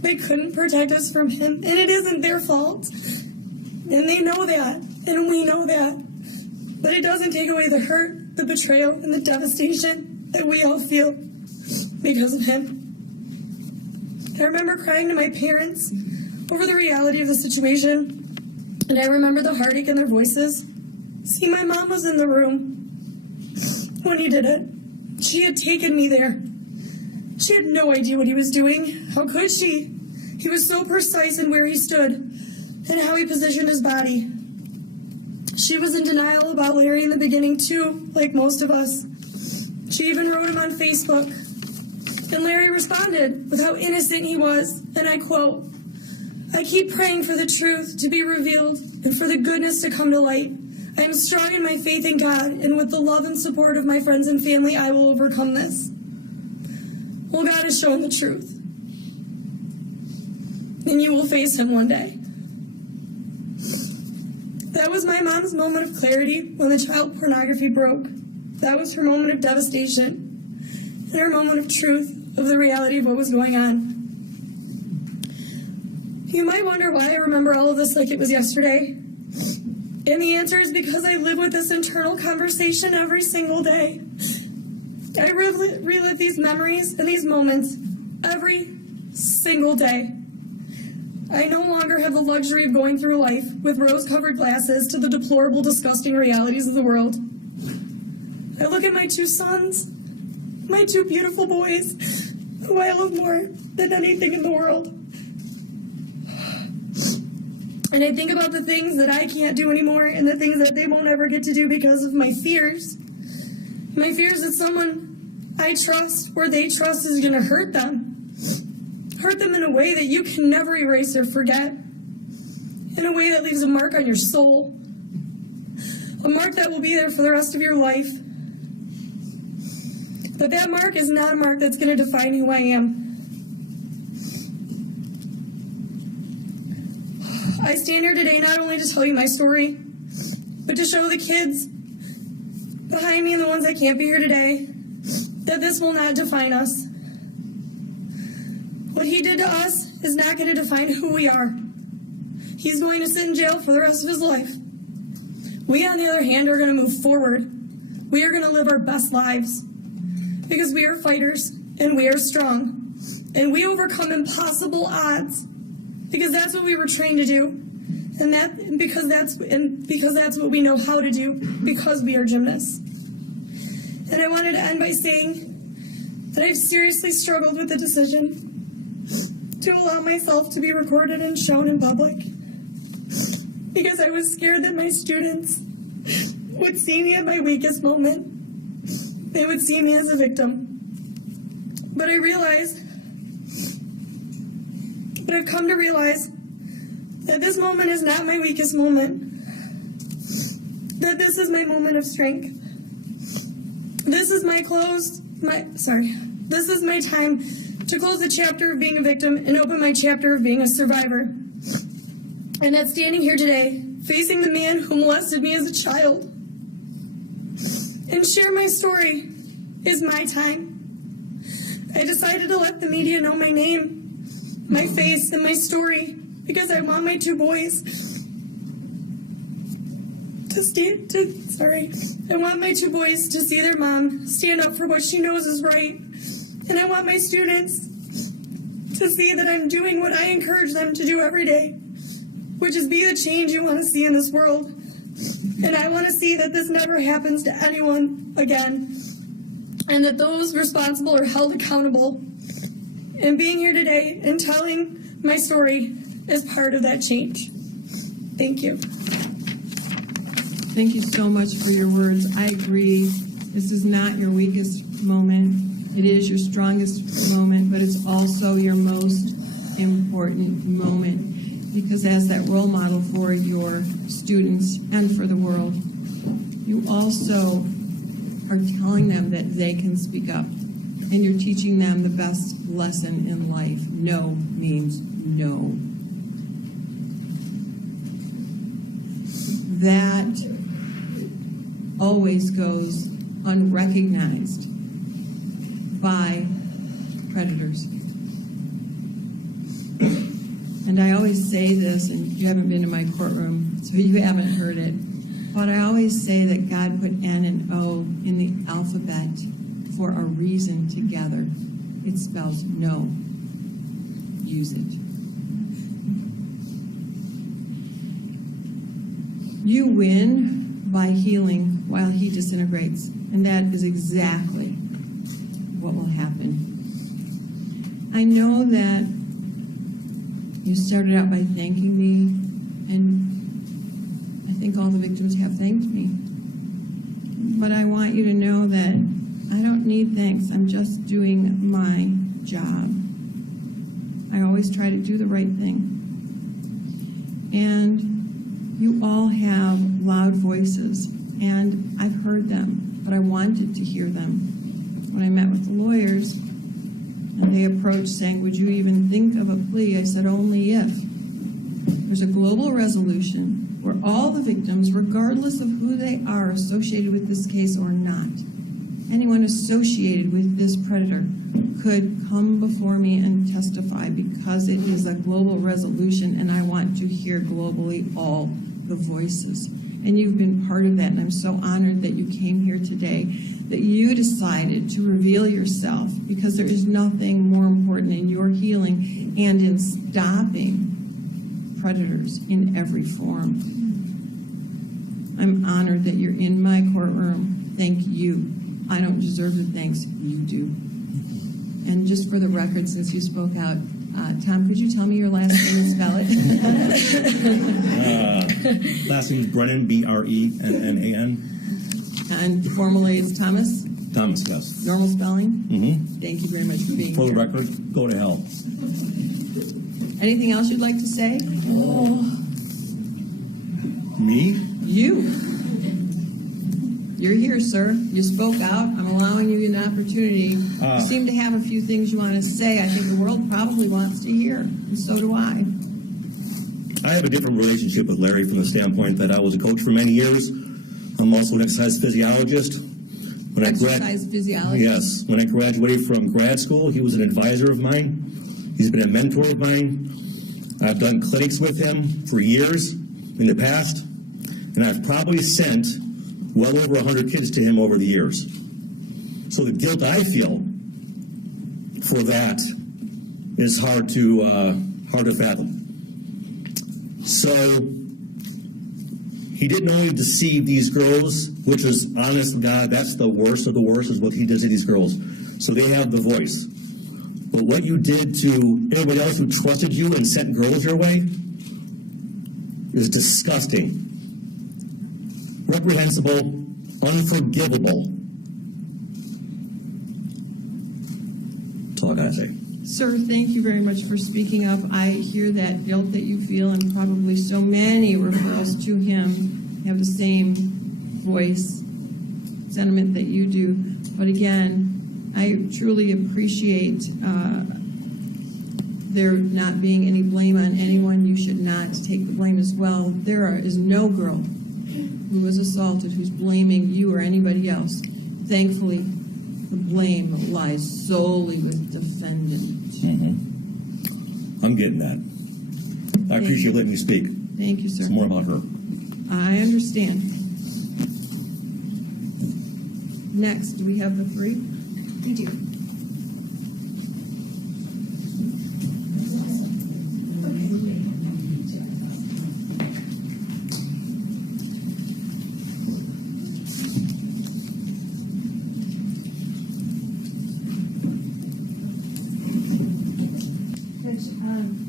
They couldn't protect us from him, and it isn't their fault. And they know that, and we know that. But it doesn't take away the hurt, the betrayal, and the devastation that we all feel because of him. I remember crying to my parents over the reality of the situation, and I remember the heartache in their voices. See, my mom was in the room when he did it. She had taken me there. She had no idea what he was doing. How could she? He was so precise in where he stood and how he positioned his body. She was in denial about Larry in the beginning, too, like most of us. She even wrote him on Facebook. And Larry responded with how innocent he was, and I quote, "I keep praying for the truth to be revealed and for the goodness to come to light. I am strong in my faith in God, and with the love and support of my friends and family, I will overcome this." Well, God has shown the truth. And you will face him one day. That was my mom's moment of clarity when the child pornography broke. That was her moment of devastation and her moment of truth of the reality of what was going on. You might wonder why I remember all of this like it was yesterday. And the answer is because I live with this internal conversation every single day. I relive these memories and these moments every single day. I no longer have the luxury of going through life with rose-colored glasses to the deplorable, disgusting realities of the world. I look at my two sons, my two beautiful boys, who I love more than anything in the world. And I think about the things that I can't do anymore and the things that they won't ever get to do because of my fears. My fears that someone I trust or they trust is going to hurt them. hurt them in a way that you can never erase or forget, in a way that leaves a mark on your soul, a mark that will be there for the rest of your life. But that mark is not a mark that's going to define who I am. I stand here today not only to tell you my story, but to show the kids behind me and the ones that can't be here today that this will not define us. What he did to us is not going to define who we are. He's going to sit in jail for the rest of his life. We, on the other hand, are going to move forward. We are going to live our best lives because we are fighters and we are strong. And we overcome impossible odds because that's what we were trained to do. And because that's what we know how to do, because we are gymnasts. And I wanted to end by saying that I've seriously struggled with the decision to allow myself to be recorded and shown in public because I was scared that my students would see me at my weakest moment. They would see me as a victim. But I've come to realize that this moment is not my weakest moment, that this is my moment of strength. This is my time to close the chapter of being a victim and open my chapter of being a survivor. And that standing here today, facing the man who molested me as a child, and share my story is my time. I decided to let the media know my name, my face, and my story because I want my two boys I want my two boys to see their mom stand up for what she knows is right. And I want my students to see that I'm doing what I encourage them to do every day, which is be the change you want to see in this world. And I want to see that this never happens to anyone again, and that those responsible are held accountable. And being here today and telling my story is part of that change. Thank you. Thank you so much for your words. I agree. This is not your weakest moment. It is your strongest moment, but it's also your most important moment because as that role model for your students and for the world, you also are telling them that they can speak up, and you're teaching them the best lesson in life. No means no. That always goes unrecognized by predators. And I always say this, and you haven't been to my courtroom, so you haven't heard it, but I always say that God put N and O in the alphabet for a reason together. It spells no. Use it. You win by healing while he disintegrates, and that is exactly what will happen. I know that you started out by thanking me, and I think all the victims have thanked me. But I want you to know that I don't need thanks. I'm just doing my job. I always try to do the right thing. And you all have loud voices, and I've heard them, but I wanted to hear them. When I met with the lawyers, and they approached saying, would you even think of a plea? I said, only if there's a global resolution where all the victims, regardless of who they are associated with this case or not, anyone associated with this predator could come before me and testify because it is a global resolution, and I want to hear globally all the voices. And you've been part of that, and I'm so honored that you came here today, that you decided to reveal yourself, because there is nothing more important in your healing and in stopping predators in every form. I'm honored that you're in my courtroom. Thank you. I don't deserve the thanks. You do. And just for the record, since you spoke out, Tom, could you tell me your last name and spell it? Last name is Brennan, B-R-E-N-N-A-N. And formally it's Thomas? Thomas, yes. Normal spelling? Mm-hmm. Thank you very much for being For the here. record, go to hell. Anything else you'd like to say? Me? You. You're here, sir. You spoke out. I'm allowing you an opportunity. You seem to have a few things you want to say. I think the world probably wants to hear, and so do I. I have a different relationship with Larry from the standpoint that I was a coach for many years. I'm also an exercise physiologist. When Exercise physiologist? Yes. When I graduated from grad school, he was an advisor of mine. He's been a mentor of mine. I've done clinics with him for years in the past, and I've probably sent well over 100 kids to him over the years. So the guilt I feel for that is hard to fathom. So he didn't only deceive these girls, which was, honest to God, that's the worst of the worst, is what he does to these girls. So they have the voice. But what you did to everybody else who trusted you and sent girls your way is disgusting, reprehensible, unforgivable. That's all I gotta say. Sir, thank you very much for speaking up. I hear that guilt that you feel, and probably so many referrals to him have the same voice, sentiment that you do. But again, I truly appreciate there not being any blame on anyone. You should not take the blame as well. There is no girl who was assaulted who's blaming you or anybody else. Thankfully, the blame lies solely with defendant. Mm-hmm. I'm getting that. I appreciate you letting me speak. Thank you, sir. It's more about her. I understand. Next, do we have the three? We do.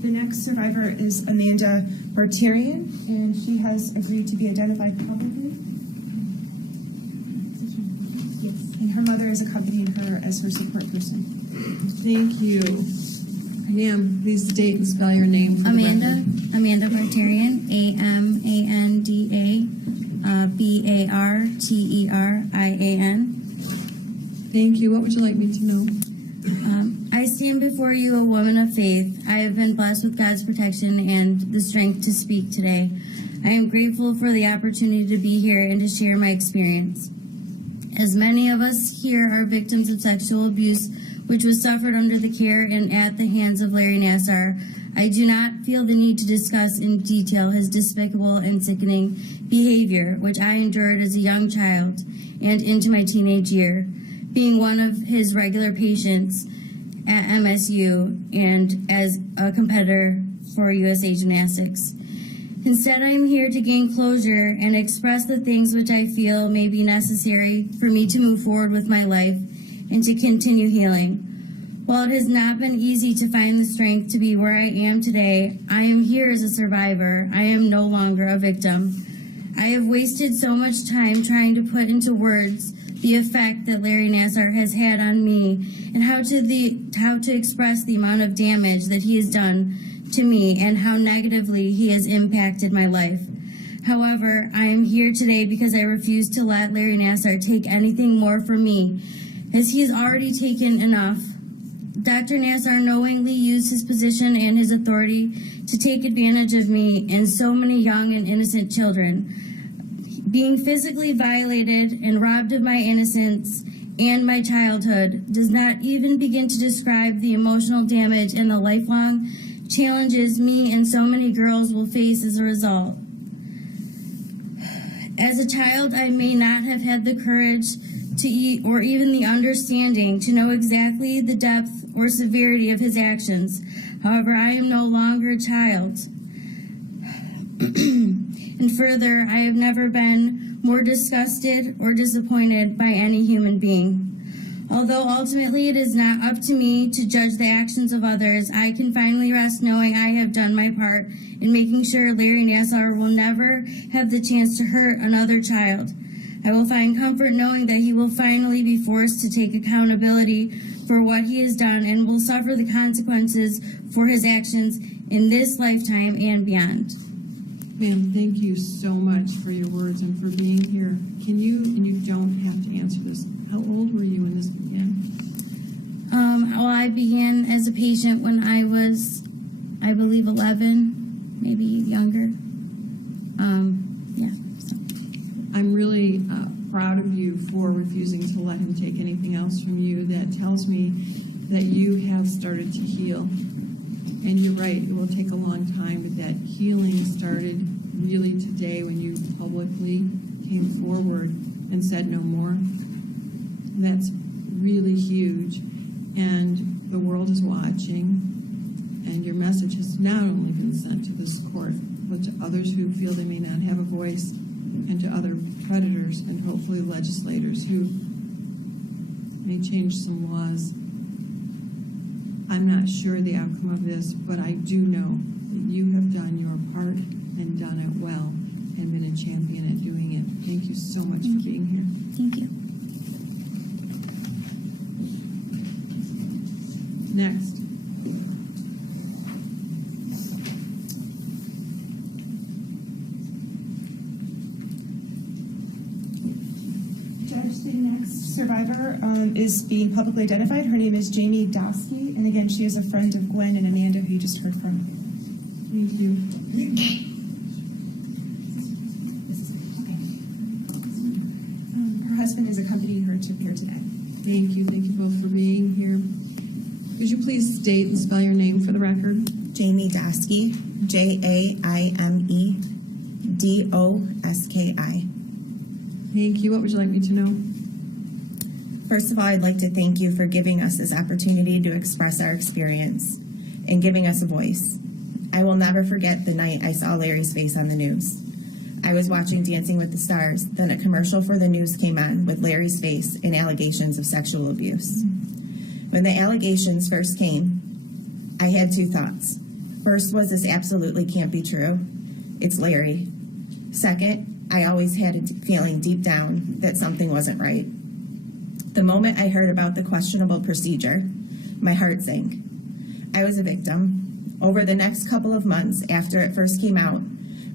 The next survivor is Amanda Barterian, and she has agreed to be identified publicly. Yes, and her mother is accompanying her as her support person. Thank you. Ma'am, please state and spell your name for the record. Amanda Barterian, Amanda Barterian. Thank you. What would you like me to know? I stand before you a woman of faith. I have been blessed with God's protection and the strength to speak today. I am grateful for the opportunity to be here and to share my experience. As many of us here are victims of sexual abuse, which was suffered under the care and at the hands of Larry Nassar, I do not feel the need to discuss in detail his despicable and sickening behavior, which I endured as a young child and into my teenage year, being one of his regular patients at MSU and as a competitor for USA Gymnastics. Instead, I am here to gain closure and express the things which I feel may be necessary for me to move forward with my life and to continue healing. While it has not been easy to find the strength to be where I am today, I am here as a survivor. I am no longer a victim. I have wasted so much time trying to put into words the effect that Larry Nassar has had on me and how to express the amount of damage that he has done to me and how negatively he has impacted my life. However, I am here today because I refuse to let Larry Nassar take anything more from me, as he has already taken enough. Dr. Nassar knowingly used his position and his authority to take advantage of me and so many young and innocent children. Being physically violated and robbed of my innocence and my childhood does not even begin to describe the emotional damage and the lifelong challenges me and so many girls will face as a result. As a child, I may not have had the courage to or even the understanding to know exactly the depth or severity of his actions. However, I am no longer a child. And further, I have never been more disgusted or disappointed by any human being. Although ultimately it is not up to me to judge the actions of others, I can finally rest knowing I have done my part in making sure Larry Nassar will never have the chance to hurt another child. I will find comfort knowing that he will finally be forced to take accountability for what he has done and will suffer the consequences for his actions in this lifetime and beyond. Ma'am, thank you so much for your words and for being here. Can you, and you don't have to answer this, how old were you when this began? Well, I began as a patient when I was, I believe, 11, maybe younger. Yeah. So. I'm really proud of you for refusing to let him take anything else from you. That tells me that you have started to heal. And you're right, it will take a long time, but that healing started really today when you publicly came forward and said no more. That's really huge. And the world is watching. And your message has not only been sent to this court, but to others who feel they may not have a voice, and to other predators and hopefully legislators who may change some laws. I'm not sure the outcome of this, but I do know that you have done your part and done it well and been a champion at doing it. Thank you so much for being here. Thank you. Next. Judge, the next survivor is being publicly identified. Her name is Jamie Baskey, and again, she is a friend of Gwen and Amanda, who you just heard from. Thank you. Her husband is accompanying her to here today. Thank you. Thank you both for being here. Would you please state and spell your name for the record? Jamie Doski, Jaimedoski. Thank you. What would you like me to know? First of all, I'd like to thank you for giving us this opportunity to express our experience and giving us a voice. I will never forget the night I saw Larry's face on the news. I was watching Dancing with the Stars, then a commercial for the news came on with Larry's face and allegations of sexual abuse. When the allegations first came, I had two thoughts. First was, this absolutely can't be true. It's Larry. Second, I always had a feeling deep down that something wasn't right. The moment I heard about the questionable procedure, my heart sank. I was a victim. Over the next couple of months after it first came out,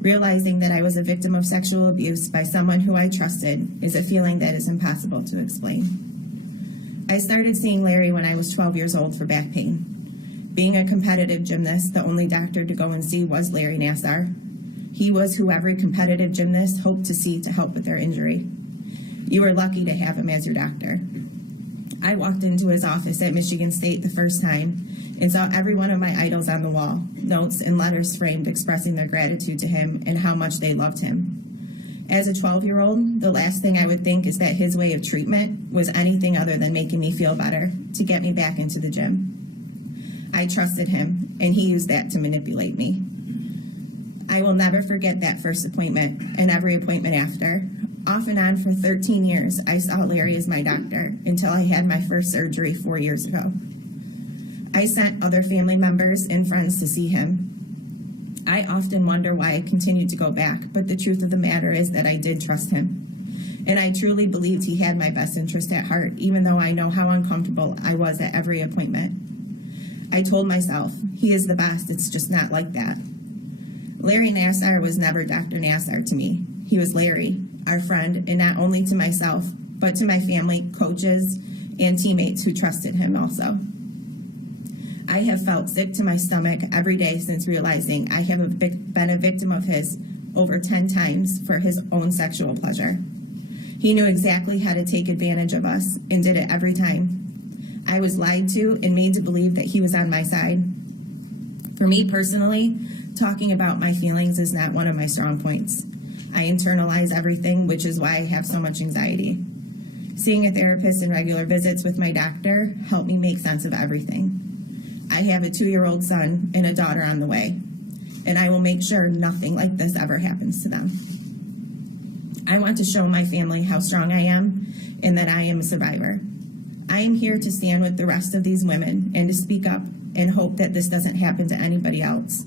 realizing that I was a victim of sexual abuse by someone who I trusted is a feeling that is impossible to explain. I started seeing Larry when I was 12 years old for back pain. Being a competitive gymnast, the only doctor to go and see was Larry Nassar. He was who every competitive gymnast hoped to see to help with their injury. You were lucky to have him as your doctor. I walked into his office at Michigan State the first time and saw every one of my idols on the wall, notes and letters framed expressing their gratitude to him and how much they loved him. As a 12-year-old, the last thing I would think is that his way of treatment was anything other than making me feel better to get me back into the gym. I trusted him, and he used that to manipulate me. I will never forget that first appointment and every appointment after. Off and on for 13 years, I saw Larry as my doctor until I had my first surgery 4 years ago. I sent other family members and friends to see him. I often wonder why I continued to go back, but the truth of the matter is that I did trust him. And I truly believed he had my best interest at heart, even though I know how uncomfortable I was at every appointment. I told myself, he is the best, it's just not like that. Larry Nassar was never Dr. Nassar to me. He was Larry, our friend, and not only to myself, but to my family, coaches, and teammates who trusted him also. I have felt sick to my stomach every day since realizing I have been a victim of his over 10 times for his own sexual pleasure. He knew exactly how to take advantage of us and did it every time. I was lied to and made to believe that he was on my side. For me personally, talking about my feelings is not one of my strong points. I internalize everything, which is why I have so much anxiety. Seeing a therapist and regular visits with my doctor helped me make sense of everything. I have a 2-year-old son and a daughter on the way, and I will make sure nothing like this ever happens to them. I want to show my family how strong I am and that I am a survivor. I am here to stand with the rest of these women and to speak up and hope that this doesn't happen to anybody else.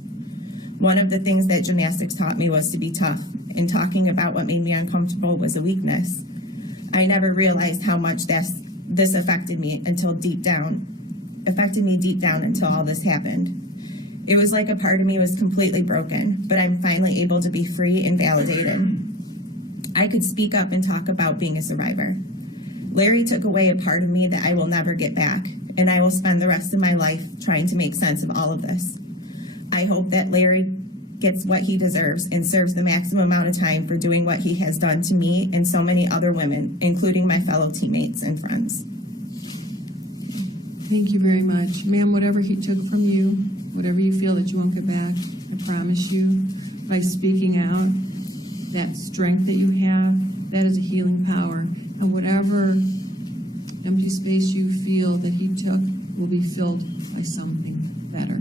One of the things that gymnastics taught me was to be tough, and talking about what made me uncomfortable was a weakness. I never realized how much this affected me deep down until all this happened. It was like a part of me was completely broken, but I'm finally able to be free and validated. I could speak up and talk about being a survivor. Larry took away a part of me that I will never get back, and I will spend the rest of my life trying to make sense of all of this. I hope that Larry gets what he deserves and serves the maximum amount of time for doing what he has done to me and so many other women, including my fellow teammates and friends. Thank you very much. Ma'am, whatever he took from you, whatever you feel that you won't get back, I promise you, by speaking out, that strength that you have, that is a healing power. And whatever empty space you feel that he took will be filled by something better.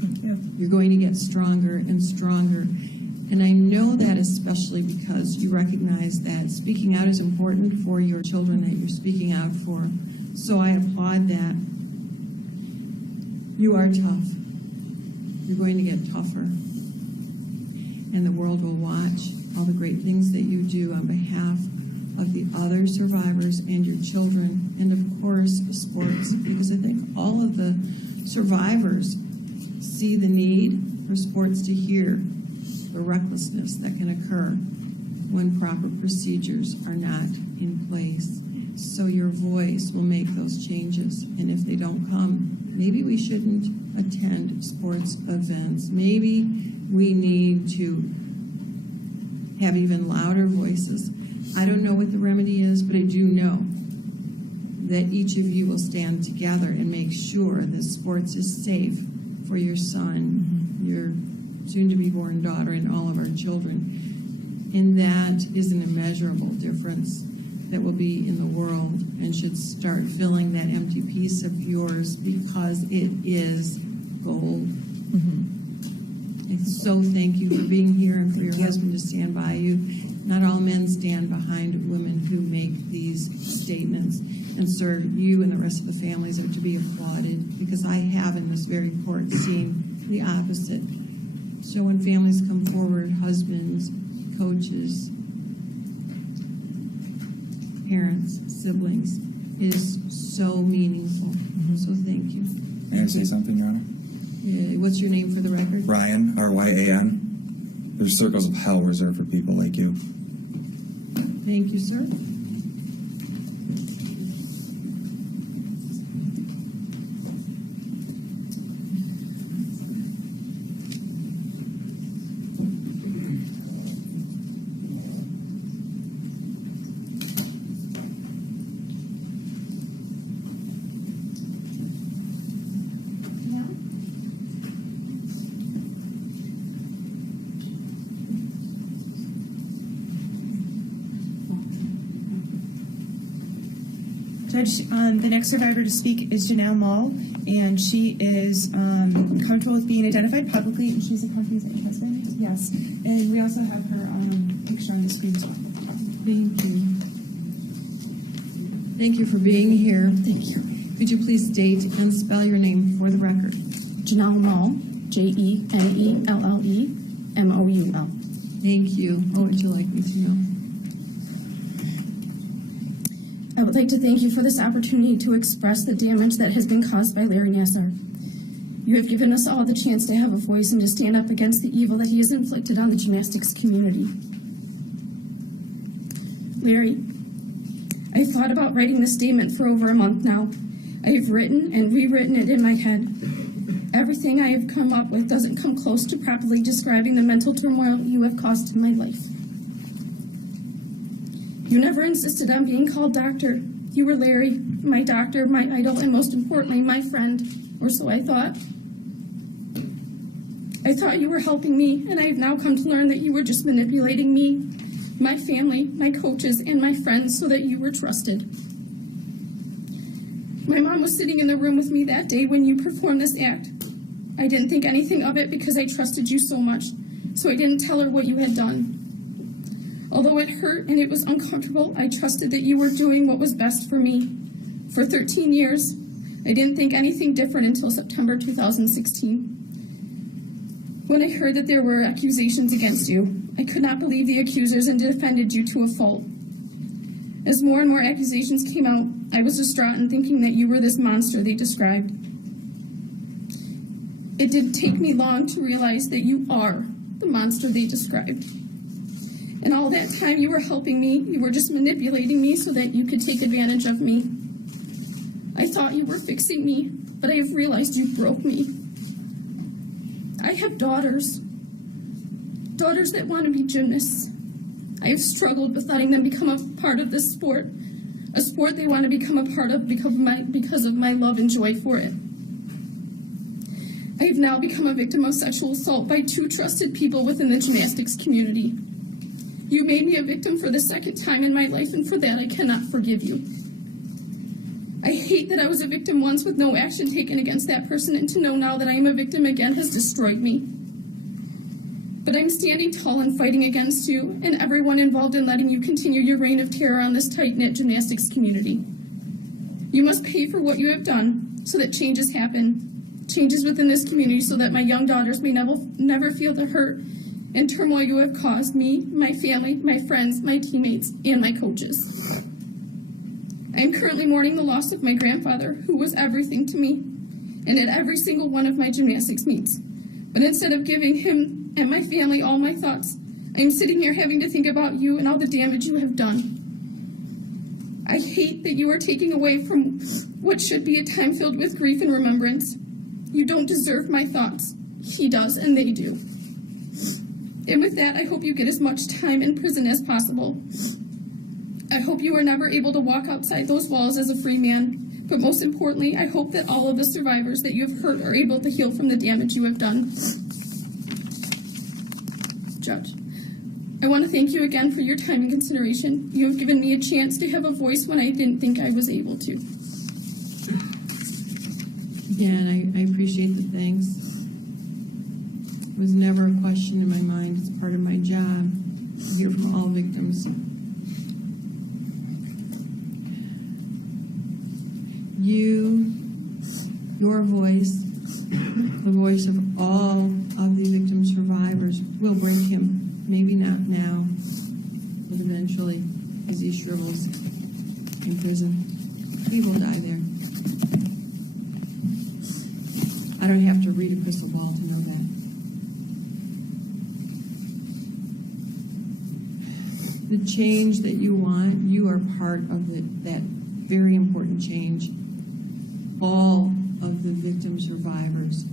Thank you. You're going to get stronger and stronger. And I know that especially because you recognize that speaking out is important for your children that you're speaking out for. So I applaud that. You are tough. You're going to get tougher. And the world will watch all the great things that you do on behalf of the other survivors and your children, and of course, sports, because I think all of the survivors see the need for sports to hear the recklessness that can occur when proper procedures are not in place. So your voice will make those changes, and if they don't come, maybe we shouldn't attend sports events. Maybe we need to have even louder voices. I don't know what the remedy is, but I do know that each of you will stand together and make sure that sports is safe for your son, your soon-to-be-born daughter, and all of our children. And that is an immeasurable difference that will be in the world and should start filling that empty piece of yours, because it is gold. And so thank you for being here and for your husband to stand by you. Not all men stand behind women who make these statements. And sir, you and the rest of the families are to be applauded, because I have in this very court seen the opposite. So when families come forward, husbands, coaches, parents, siblings, it is so meaningful. So thank you. May I say something, Your Honor? What's your name for the record? Ryan, R-Y-A-N. There's circles of hell reserved for people like you. Thank you, sir. Judge, the next survivor to speak is Janelle Antolin, and she is comfortable with being identified publicly, and she's accompanied by her husband. Yes, and we also have her picture on the screen as well. Thank you. Thank you for being here. Thank you. Could you please state and spell your name for the record? Janelle Antolin, Jenellemoul. Thank you. What would you like me to know? I would like to thank you for this opportunity to express the damage that has been caused by Larry Nassar. You have given us all the chance to have a voice and to stand up against the evil that he has inflicted on the gymnastics community. Larry, I've thought about writing this statement for over a month now. I have written and rewritten it in my head. Everything I have come up with doesn't come close to properly describing the mental turmoil you have caused in my life. You never insisted on being called doctor. You were Larry, my doctor, my idol, and most importantly, my friend, or so I thought. I thought you were helping me, and I have now come to learn that you were just manipulating me, my family, my coaches, and my friends so that you were trusted. My mom was sitting in the room with me that day when you performed this act. I didn't think anything of it because I trusted you so much, so I didn't tell her what you had done. Although it hurt and it was uncomfortable, I trusted that you were doing what was best for me. For 13 years, I didn't think anything different until September 2016. When I heard that there were accusations against you, I could not believe the accusers and defended you to a fault. As more and more accusations came out, I was distraught in thinking that you were this monster they described. It didn't take me long to realize that you are the monster they described. And all that time you were helping me, you were just manipulating me so that you could take advantage of me. I thought you were fixing me, but I have realized you broke me. I have daughters that want to be gymnasts. I have struggled with letting them become a part of this sport, a sport they want to become a part of because of my love and joy for it. I have now become a victim of sexual assault by 2 trusted people within the gymnastics community. You made me a victim for the second time in my life, and for that I cannot forgive you. I hate that I was a victim once with no action taken against that person, and to know now that I am a victim again has destroyed me. But I'm standing tall and fighting against you and everyone involved in letting you continue your reign of terror on this tight-knit gymnastics community. You must pay for what you have done so that changes happen, changes within this community so that my young daughters may never feel the hurt and turmoil you have caused me, my family, my friends, my teammates, and my coaches. I am currently mourning the loss of my grandfather, who was everything to me, and at every single one of my gymnastics meets. But instead of giving him and my family all my thoughts, I am sitting here having to think about you and all the damage you have done. I hate that you are taking away from what should be a time filled with grief and remembrance. You don't deserve my thoughts. He does, and they do. And with that, I hope you get as much time in prison as possible. I hope you are never able to walk outside those walls as a free man. But most importantly, I hope that all of the survivors that you have hurt are able to heal from the damage you have done. Judge, I want to thank you again for your time and consideration. You have given me a chance to have a voice when I didn't think I was able to. Again, I appreciate the thanks. It was never a question in my mind. It's part of my job to hear from all victims. Your voice, the voice of all of the victim survivors, will break him. Maybe not now, but eventually, as he shrivels in prison. He will die there. I don't have to read a crystal ball to know that. The change that you want, you are part of that very important change. All of the victim survivors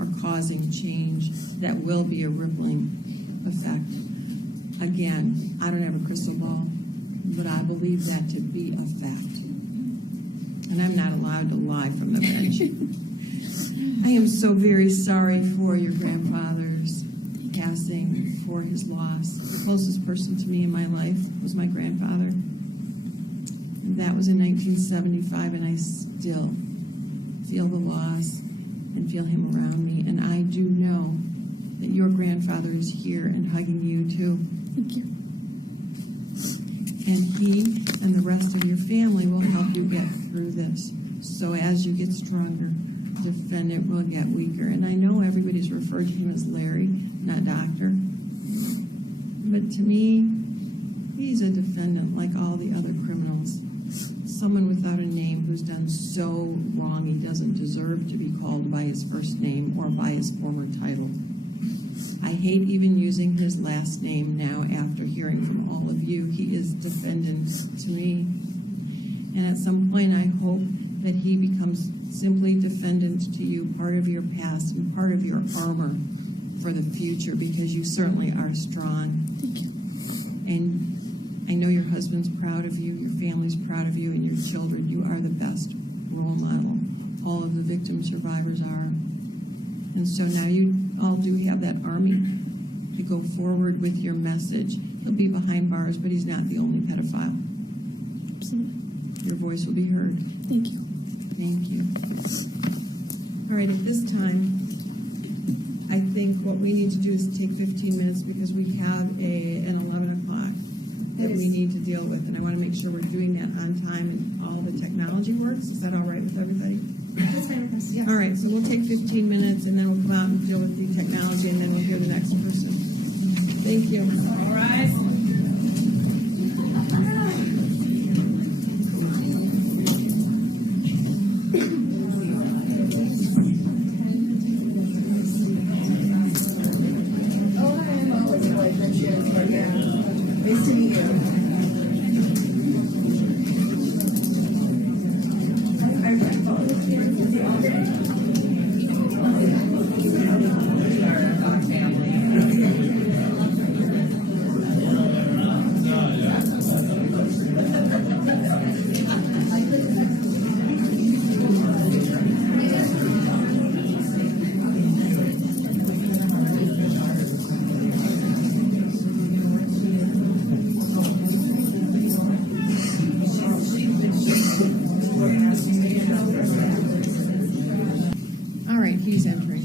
are causing change that will be a rippling effect. Again, I don't have a crystal ball, but I believe that to be a fact. And I'm not allowed to lie from the bench. I am so very sorry for your grandfather's passing, for his loss. The closest person to me in my life was my grandfather. And that was in 1975, and I still feel the loss and feel him around me. And I do know that your grandfather is here and hugging you too. Thank you. And he and the rest of your family will help you get through this. So as you get stronger, the defendant will get weaker. And I know everybody's referred to him as Larry, not doctor. But to me, he's a defendant like all the other criminals. Someone without a name who's done so wrong he doesn't deserve to be called by his first name or by his former title. I hate even using his last name now after hearing from all of you. He is defendant to me. And at some point I hope that he becomes simply defendant to you, part of your past and part of your armor for the future, because you certainly are strong. Thank you. And I know your husband's proud of you, your family's proud of you, and your children. You are the best role model. All of the victim survivors are. And so now you all do have that army to go forward with your message. He'll be behind bars, but he's not the only pedophile. Absolutely. Your voice will be heard. Thank you. Thank you. All right, at this time, I think what we need to do is take 15 minutes because we have an 11 o'clock that we need to deal with, and I want to make sure we're doing that on time and all the technology works. Is that all right with everybody? That's fine with us, yeah. All right, so we'll take 15 minutes and then we'll come out and deal with the technology and then we'll hear the next person. Thank you. All right. Nice to meet you. All right, he's entering.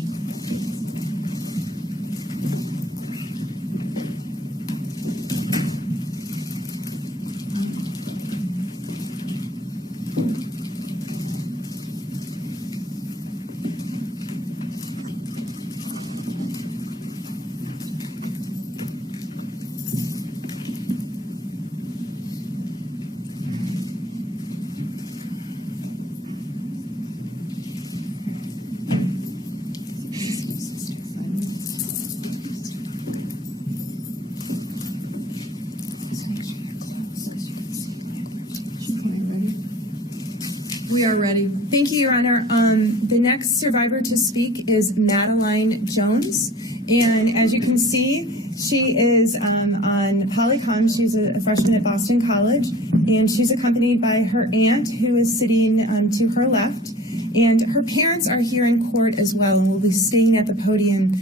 We are ready. Thank you, Your Honor. The next survivor to speak is Madeline Jones. And as you can see, she is on Polycom. She's a freshman at Boston College. And she's accompanied by her aunt, who is sitting to her left. And her parents are here in court as well and will be staying at the podium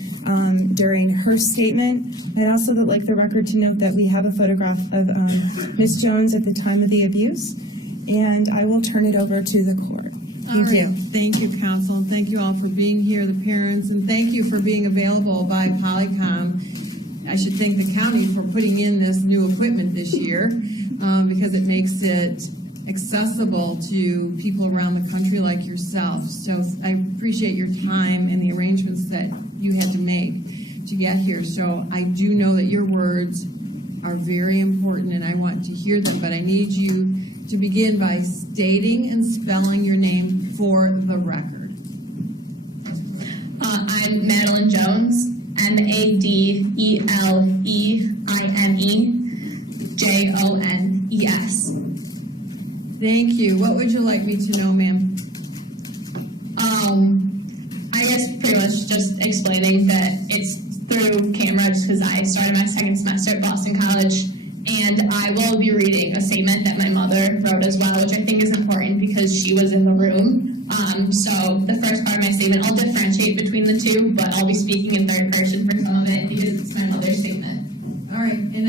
during her statement. I'd also like the record to note that we have a photograph of Ms. Jones at the time of the abuse. And I will turn it over to the court. Thank you. Thank you, counsel. Thank you all for being here, the parents, and thank you for being available by Polycom. I should thank the county for putting in this new equipment this year because it makes it accessible to people around the country like yourself. So I appreciate your time and the arrangements that you had to make to get here. So I do know that your words are very important and I want to hear them, but I need you to begin by stating and spelling your name for the record. I'm Madeline Jones, Madeline Jones. Thank you. What would you like me to know, ma'am? I guess pretty much just explaining that it's through camera just because I started my second semester at Boston College. And I will be reading a statement that my mother wrote as well, which I think is important because she was in the room. So the first part of my statement, I'll differentiate between the two, but I'll be speaking in third person for some of it because it's my mother's statement. All right, and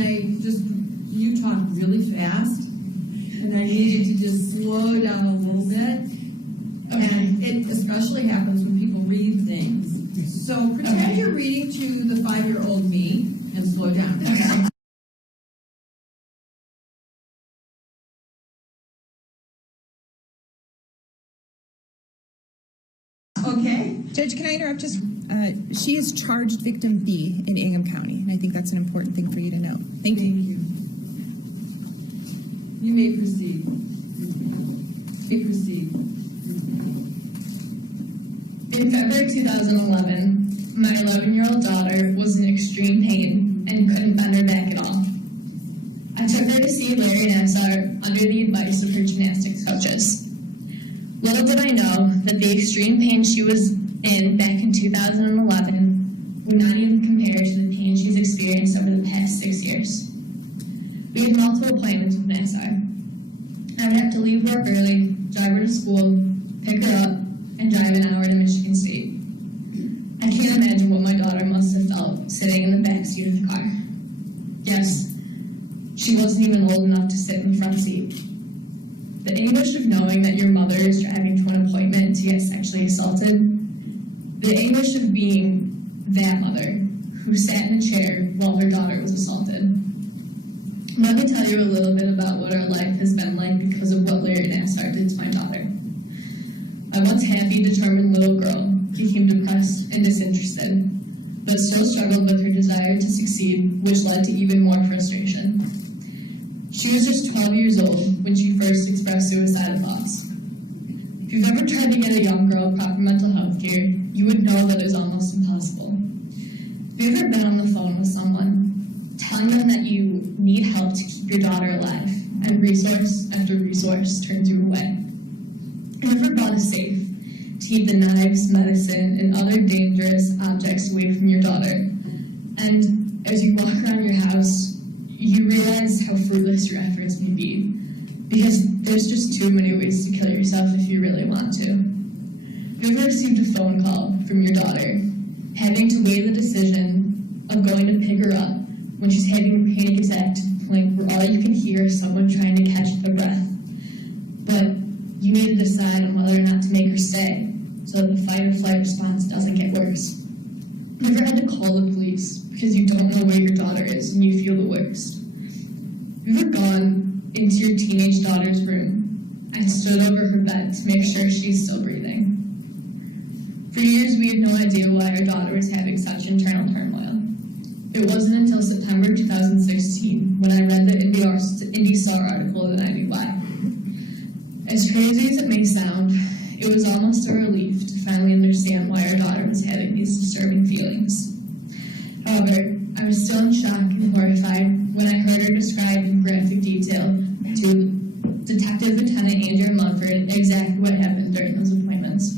you talk really fast, and I need you to just slow down a little bit. Okay. And it especially happens when people read things. So pretend you're reading to the 5-year-old me and slow down. Okay. Okay. Judge, can I interrupt just? She is charged victim B in Ingham County, and I think that's an important thing for you to know. Thank you. You may proceed. In February 2011, my 11-year-old daughter was in extreme pain and couldn't bend her back at all. I took her to see Larry Nassar under the advice of her gymnastics coaches. Little did I know that the extreme pain she was in back in 2011 would not even compare to the pain she's experienced over the past 6 years. We had multiple appointments with Nassar. I would have to leave work early, drive her to school, pick her up, and drive an hour to Michigan State. I can't imagine what my daughter must have felt sitting in the back seat of the car. Yes, she wasn't even old enough to sit in the front seat. The anguish of knowing that your mother is driving to an appointment to get sexually assaulted. The anguish of being that mother who sat in a chair while her daughter was assaulted. Let me tell you a little bit about what our life has been like because of what Larry Nassar did to my daughter. My once happy, determined little girl became depressed and disinterested, but still struggled with her desire to succeed, which led to even more frustration. She was just 12 years old when she first expressed suicidal thoughts. If you've ever tried to get a young girl proper mental health care, you would know that it's almost impossible. Have you ever been on the phone with someone, telling them that you need help to keep your daughter alive, and resource after resource turns you away? Have you ever bought a safe to keep the knives, medicine, and other dangerous objects away from your daughter? And as you walk around your house, you realize how fruitless your efforts may be, because there's just too many ways to kill yourself if you really want to. Have you ever received a phone call from your daughter, having to weigh the decision of going to pick her up when she's having a panic attack to the point where all you can hear is someone trying to catch their breath? But you need to decide on whether or not to make her stay so that the fight or flight response doesn't get worse. Have you ever had to call the police because you don't know where your daughter is and you feel the worst? Have you ever gone into your teenage daughter's room and stood over her bed to make sure she's still breathing? For years, we had no idea why our daughter was having such internal turmoil. It wasn't until September 2016 when I read the Indie Star article that I knew why. As crazy as it may sound, it was almost a relief to finally understand why our daughter was having these disturbing feelings. However, I was still in shock and horrified when I heard her describe in graphic detail to Detective Lieutenant Andrew Mumford exactly what happened during those appointments.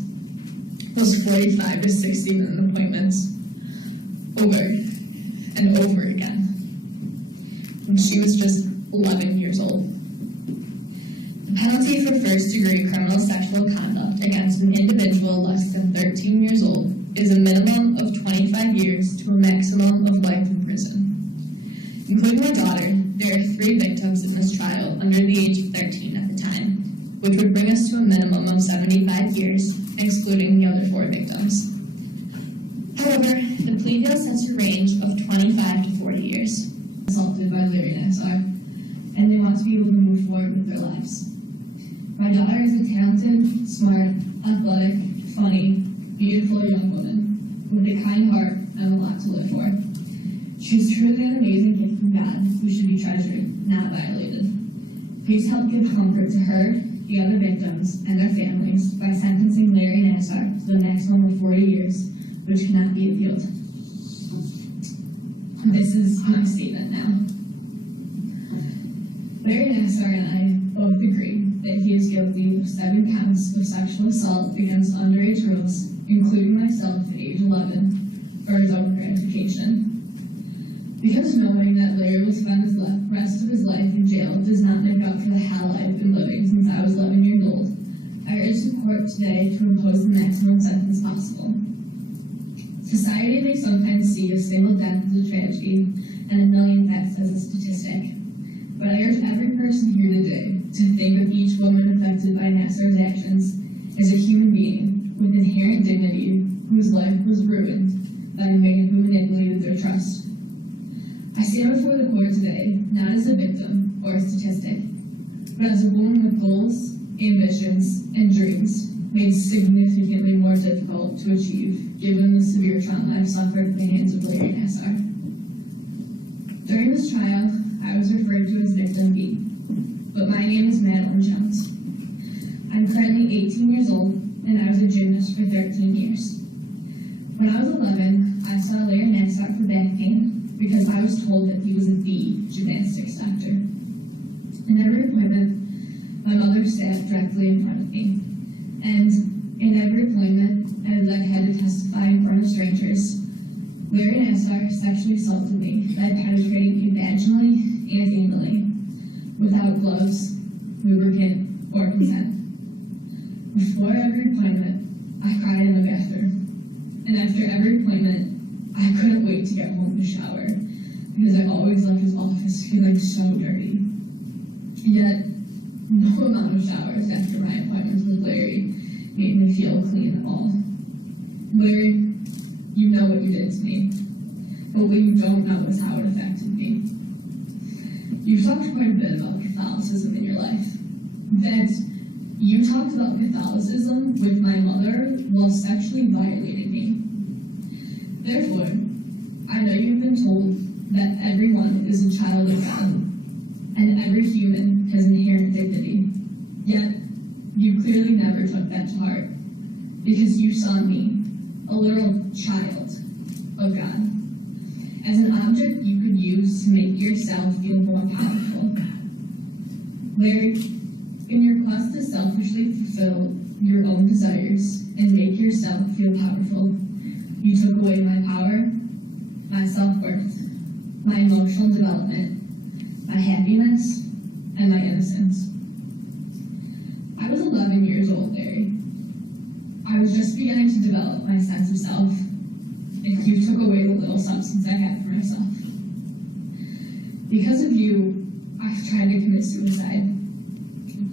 Those 45 to 60-minute appointments, over and over again, when she was just 11 years old. The penalty for first-degree criminal sexual conduct against an individual less than 13 years old is a minimum of 25 years to a maximum of life in prison. Including my daughter, there are 3 victims in this trial under the age of 13 at the time, which would bring us to a minimum of 75 years, excluding the other 4 victims. However, the plea deal sets a range of 25 to 40 years. Assaulted by Larry Nassar, and they want to be able to move forward with their lives. My daughter is a talented, smart, athletic, funny, beautiful young woman with a kind heart and a lot to live for. She's truly an amazing gift from God who should be treasured, not violated. Please help give comfort to her, the other victims, and their families by sentencing Larry Nassar to the maximum of 40 years, which cannot be appealed. This is my statement now. Larry Nassar and I both agree that he is guilty of 7 counts of sexual assault against underage girls, including myself at age 11, for his own gratification. Because knowing that Larry will spend the rest of his life in jail does not make up for the hell I've been living since I was 11 years old, I urge the court today to impose the maximum sentence possible. Society may sometimes see a single death as a tragedy and a million deaths as a statistic, but I urge every person here today to think of each woman affected by Nassar's actions as a human being with inherent dignity whose life was ruined by a man who manipulated their trust. I stand before the court today not as a victim or a statistic, but as a woman with goals, ambitions, and dreams made significantly more difficult to achieve given the severe trauma I've suffered at the hands of Larry Nassar. During this trial, I was referred to as Victim B, but my name is Madeline Jones. I'm currently 18 years old, and I was a gymnast for 13 years. When I was 11, I saw Larry Nassar for back pain because I was told that he was the gymnastics doctor. In every appointment, my mother sat directly in front of me, and in every appointment, as I had to testify in front of strangers, Larry Nassar sexually assaulted me by penetrating me vaginally and anally, without gloves, lubricant, or consent. Before every appointment, I cried in the bathroom, and after every appointment, I couldn't wait to get home to shower, because I always left his office feeling so dirty. Yet, no amount of showers after my appointments with Larry made me feel clean at all. Larry, you know what you did to me, but what you don't know is how it affected me. You've talked quite a bit about Catholicism in your life. That You talked about Catholicism with my mother while sexually violating me. Therefore, I know you've been told that everyone is a child of God, and every human has inherent dignity. Yet, you clearly never took that to heart, because you saw me, a literal child of God, as an object you could use to make yourself feel more powerful. Larry, in your quest to selfishly fulfill your own desires and make yourself feel powerful, you took away my power, my self-worth, my emotional development, my happiness, and my innocence. I was 11 years old, Larry. I was just beginning to develop my sense of self, and you took away the little substance I had for myself. Because of you, I've tried to commit suicide.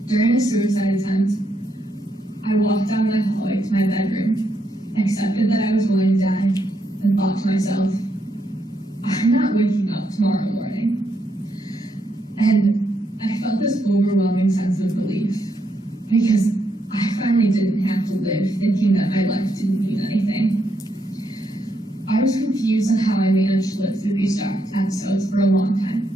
During a suicide attempt, I walked down my hallway to my bedroom, accepted that I was going to die, and thought to myself, I'm not waking up tomorrow morning. And I felt this overwhelming sense of relief, because I finally didn't have to live thinking that my life didn't mean anything. I was confused on how I managed to live through these dark episodes for a long time.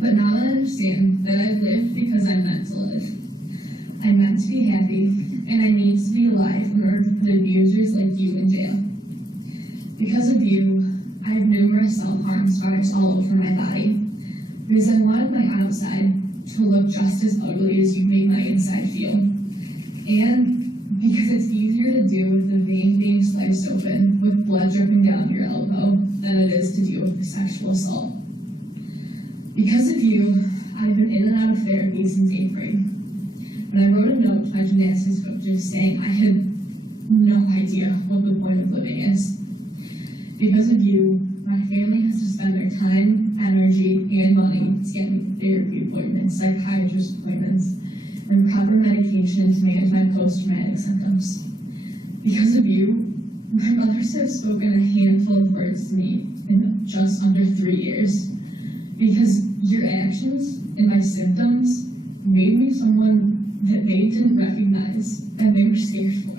But now that I understand that I've lived because I'm meant to live, I'm meant to be happy, and I need to be alive in order to put abusers like you in jail. Because of you, I have numerous self-harm scars all over my body, because I wanted my outside to look just as ugly as you made my inside feel. And because it's easier to do with the vein being sliced open with blood dripping down your elbow than it is to deal with the sexual assault. Because of you, I've been in and out of therapy since 8th grade. When I wrote a note to my gymnastics coaches saying I had no idea what the point of living is. Because of you, my family has to spend their time, energy, and money to get me therapy appointments, psychiatrist appointments, and proper medication to manage my post-traumatic symptoms. Because of you, my mothers have spoken a handful of words to me in just under 3 years. Because your actions and my symptoms made me someone that they didn't recognize and they were scared for.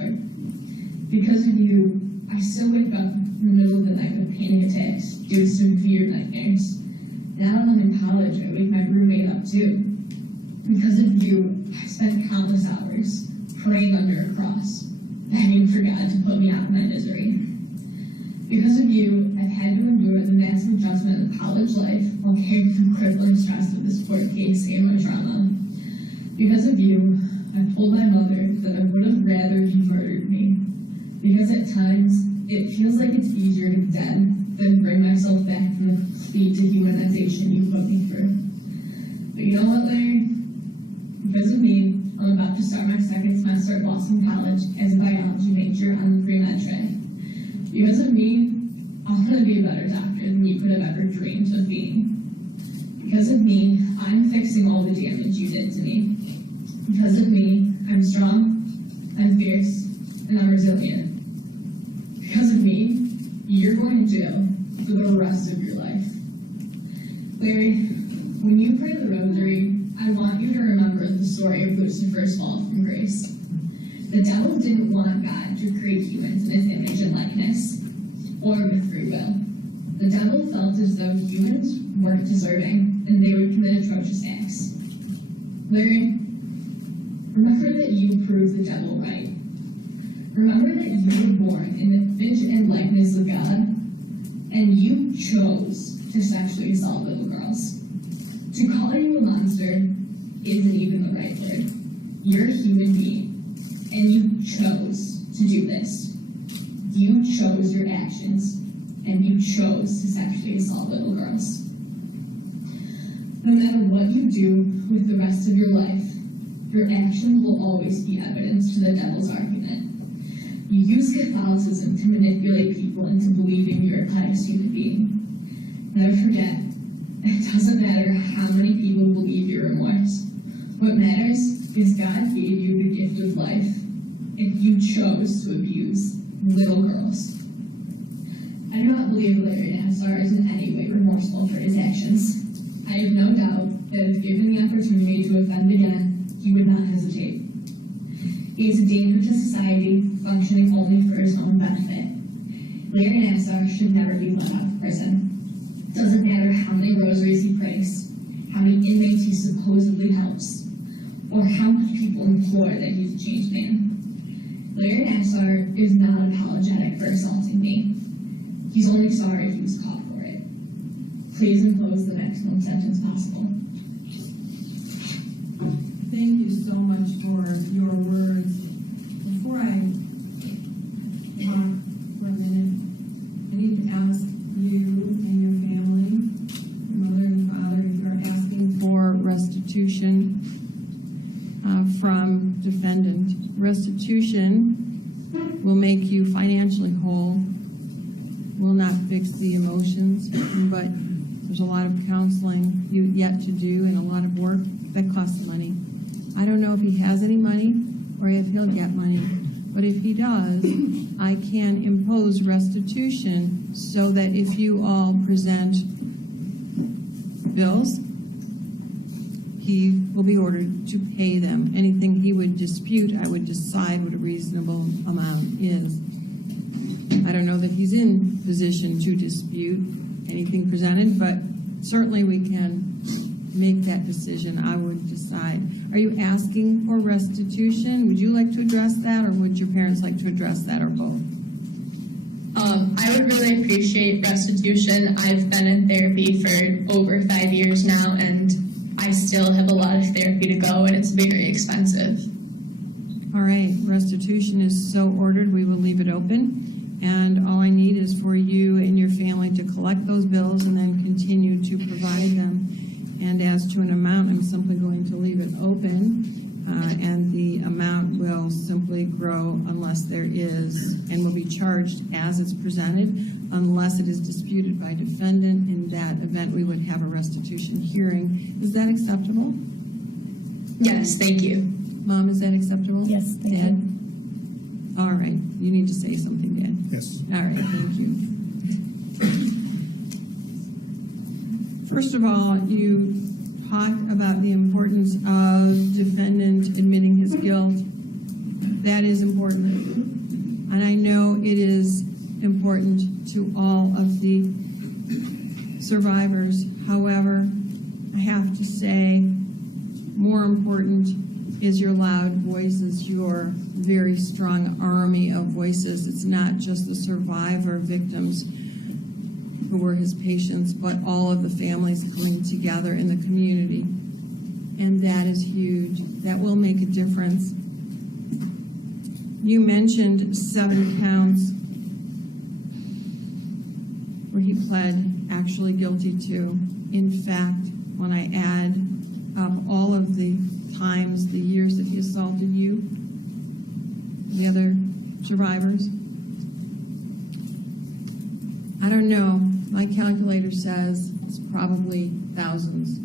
Because of you, I still wake up in the middle of the night with panic attacks due to severe nightmares. Now that I'm in college, I wake my roommate up too. Because of you, I spent countless hours praying under a cross, begging for God to put me out of my misery. Because of you, I've had to endure the massive adjustment of college life while caring for the crippling stress of this court case and my trauma. Because of you, I told my mother that I would have rather you murdered me. Because at times, it feels like it's easier to be dead than bring myself back from the complete dehumanization you put me through. But you know what, Larry? Because of me, I'm about to start my second semester at Boston College as a biology major on the pre-med track. Because of me, I'm going to be a better doctor than you could have ever dreamed of being. Because of me, I'm fixing all the damage you did to me. Because of me, I'm strong, I'm fierce, and I'm resilient. Because of me, you're going to jail for the rest of your life. Larry, when you pray the rosary, I want you to remember the story of Lucifer's fall from grace. The devil didn't want God to create humans in his image and likeness, or with free will. The devil felt as though humans weren't deserving, and they would commit atrocious acts. Larry, remember that you proved the devil right. Remember that you were born in the image and likeness of God, and you chose to sexually assault little girls. To call you a monster isn't even the right word. You're a human being. And you chose to do this. You chose your actions, and you chose to sexually assault little girls. No matter what you do with the rest of your life, your actions will always be evidence to the devil's argument. You use Catholicism to manipulate people into believing you're a pious human being. Never forget, it doesn't matter how many people believe your remorse. What matters is God gave you the gift of life, and you chose to abuse little girls. I do not believe Larry Nassar is in any way remorseful for his actions. I have no doubt that if given the opportunity to offend again, he would not hesitate. He is a danger to society, functioning only for his own benefit. Larry Nassar should never be let out of prison. Doesn't matter how many rosaries he prays, how many inmates he supposedly helps, or how much people implore that he's a changed man. Larry Nassar is not apologetic for assaulting me. He's only sorry he was caught for it. Please impose the maximum sentence possible. Thank you so much for your words. Before I talk for a minute, I need to ask you and your family, your mother and father, if you're asking for restitution from defendant. Restitution will make you financially whole, will not fix the emotions, but there's a lot of counseling yet to do and a lot of work that costs money. I don't know if he has any money or if he'll get money, but if he does, I can impose restitution so that if you all present bills, he will be ordered to pay them. Anything he would dispute, I would decide what a reasonable amount is. I don't know that he's in position to dispute anything presented, but certainly we can make that decision. I would decide. Are you asking for restitution? Would you like to address that, or would your parents like to address that, or both? I would really appreciate restitution. I've been in therapy for over 5 years now, and I still have a lot of therapy to go, and it's very expensive. All right, restitution is so ordered, we will leave it open. And all I need is for you and your family to collect those bills and then continue to provide them. And as to an amount, I'm simply going to leave it open, and the amount will simply grow unless there is, and will be charged as it's presented, unless it is disputed by defendant. In that event, we would have a restitution hearing. Is that acceptable? Yes, thank you. Mom, is that acceptable? Yes, thank Dad? you. All right, you need to say something, Dad. Yes. All right, thank you. First of all, you talked about the importance of defendant admitting his guilt. That is important. And I know it is important to all of the survivors. However, I have to say, more important is your loud voices, your very strong army of voices. It's not just the survivor victims who were his patients, but all of the families coming together in the community. And that is huge. That will make a difference. You mentioned 7 counts where he pled actually guilty to. In fact, when I add up all of the times, the years that he assaulted you, the other survivors, I don't know. My calculator says it's probably thousands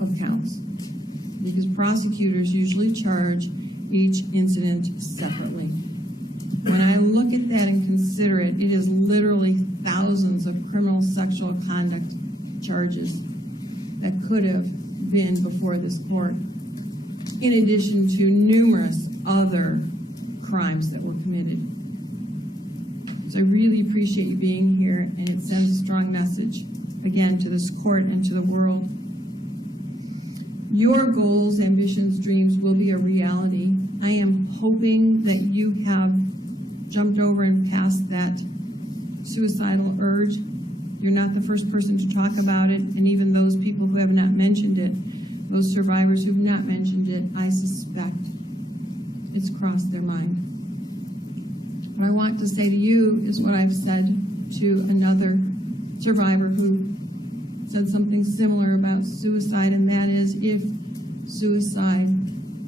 of counts, because prosecutors usually charge each incident separately. When I look at that and consider it, it is literally thousands of criminal sexual conduct charges that could have been before this court, in addition to numerous other crimes that were committed. So I really appreciate you being here, and it sends a strong message, again, to this court and to the world. Your goals, ambitions, dreams will be a reality. I am hoping that you have jumped over and passed that suicidal urge. You're not the first person to talk about it, and even those people who have not mentioned it, those survivors who have not mentioned it, I suspect it's crossed their mind. What I want to say to you is what I've said to another survivor who said something similar about suicide, and that is, if suicide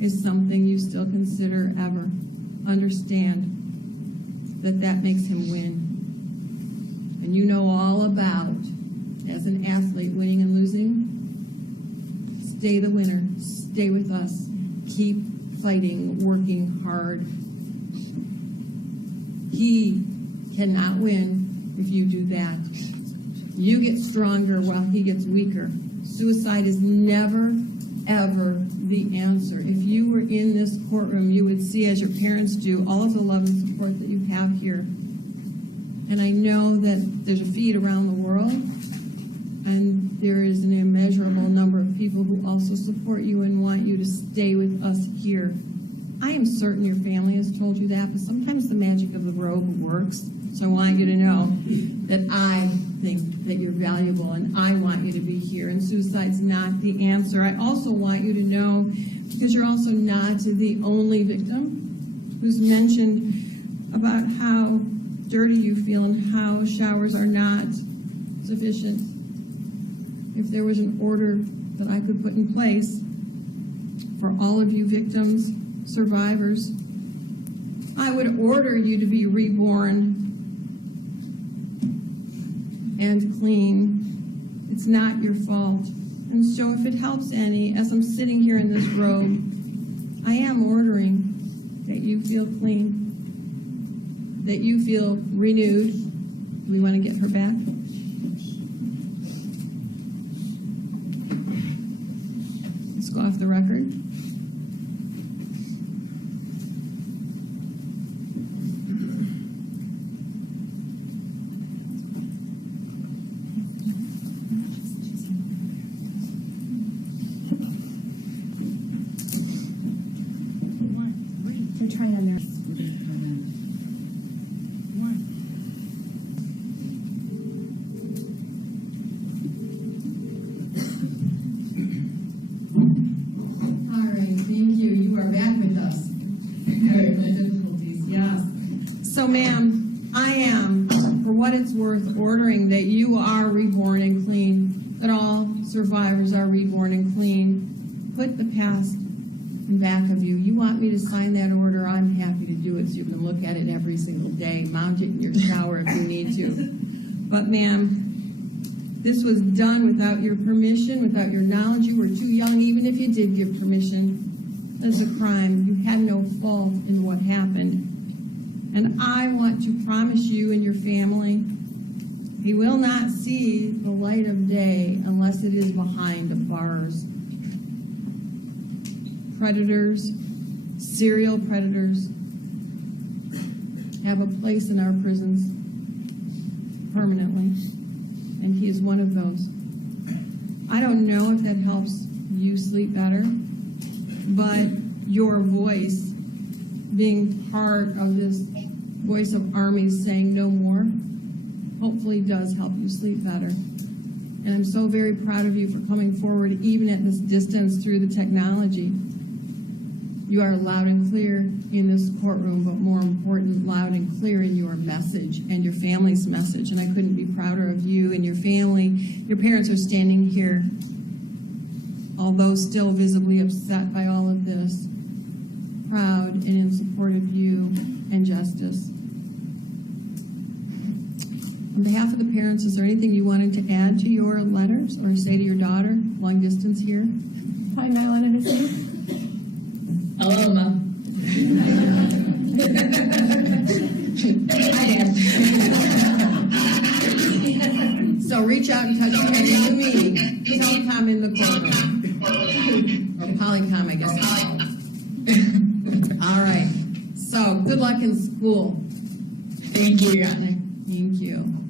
is something you still consider ever, understand that that makes him win. And you know all about, as an athlete, winning and losing. Stay the winner. Stay with us. Keep fighting, working hard. He cannot win if you do that. You get stronger while he gets weaker. Suicide is never ever the answer. If you were in this courtroom, you would see, as your parents do, all of the love and support that you have here. And I know that there's a feed around the world, and there is an immeasurable number of people who also support you and want you to stay with us here. I am certain your family has told you that, but sometimes the magic of the robe works. So I want you to know that I think that you're valuable, and I want you to be here, and suicide's not the answer. I also want you to know, because you're also not the only victim who's mentioned about how dirty you feel and how showers are not sufficient. If there was an order that I could put in place for all of you victims, survivors, I would order you to be reborn and clean. It's not your fault. And so if it helps any, as I'm sitting here in this robe, I am ordering that you feel clean, that you feel renewed. Do we want to get her back? Let's go off the record. Ordering that you are reborn and clean, that all survivors are reborn and clean. Put the past in back of you. You want me to sign that order? I'm happy to do it so you can look at it every single day. Mount it in your shower if you need to. But ma'am, this was done without your permission, without your knowledge. You were too young, even if you did give permission. That's a crime. You had no fault in what happened. And I want to promise you and your family, he will not see the light of day unless it is behind the bars. Predators, serial predators, have a place in our prisons permanently, and he is one of those. I don't know if that helps you sleep better, but your voice, being part of this voice of armies saying no more, hopefully does help you sleep better. And I'm so very proud of you for coming forward, even at this distance through the technology. You are loud and clear in this courtroom, but more important, loud and clear in your message and your family's message. And I couldn't be prouder of you and your family. Your parents are standing here, although still visibly upset by all of this, proud and in support of you and justice. On behalf of the parents, is there anything you wanted to add to your letters or say to your daughter, long distance here? Hi, Madeline, and Tiffany. Hello, Ma. Hi, Dad. So reach out and touch your hand. You me. Telecom in the courtroom. Or Polycom, I guess. All right. So good luck in school. Thank you, Your Honor. Thank you.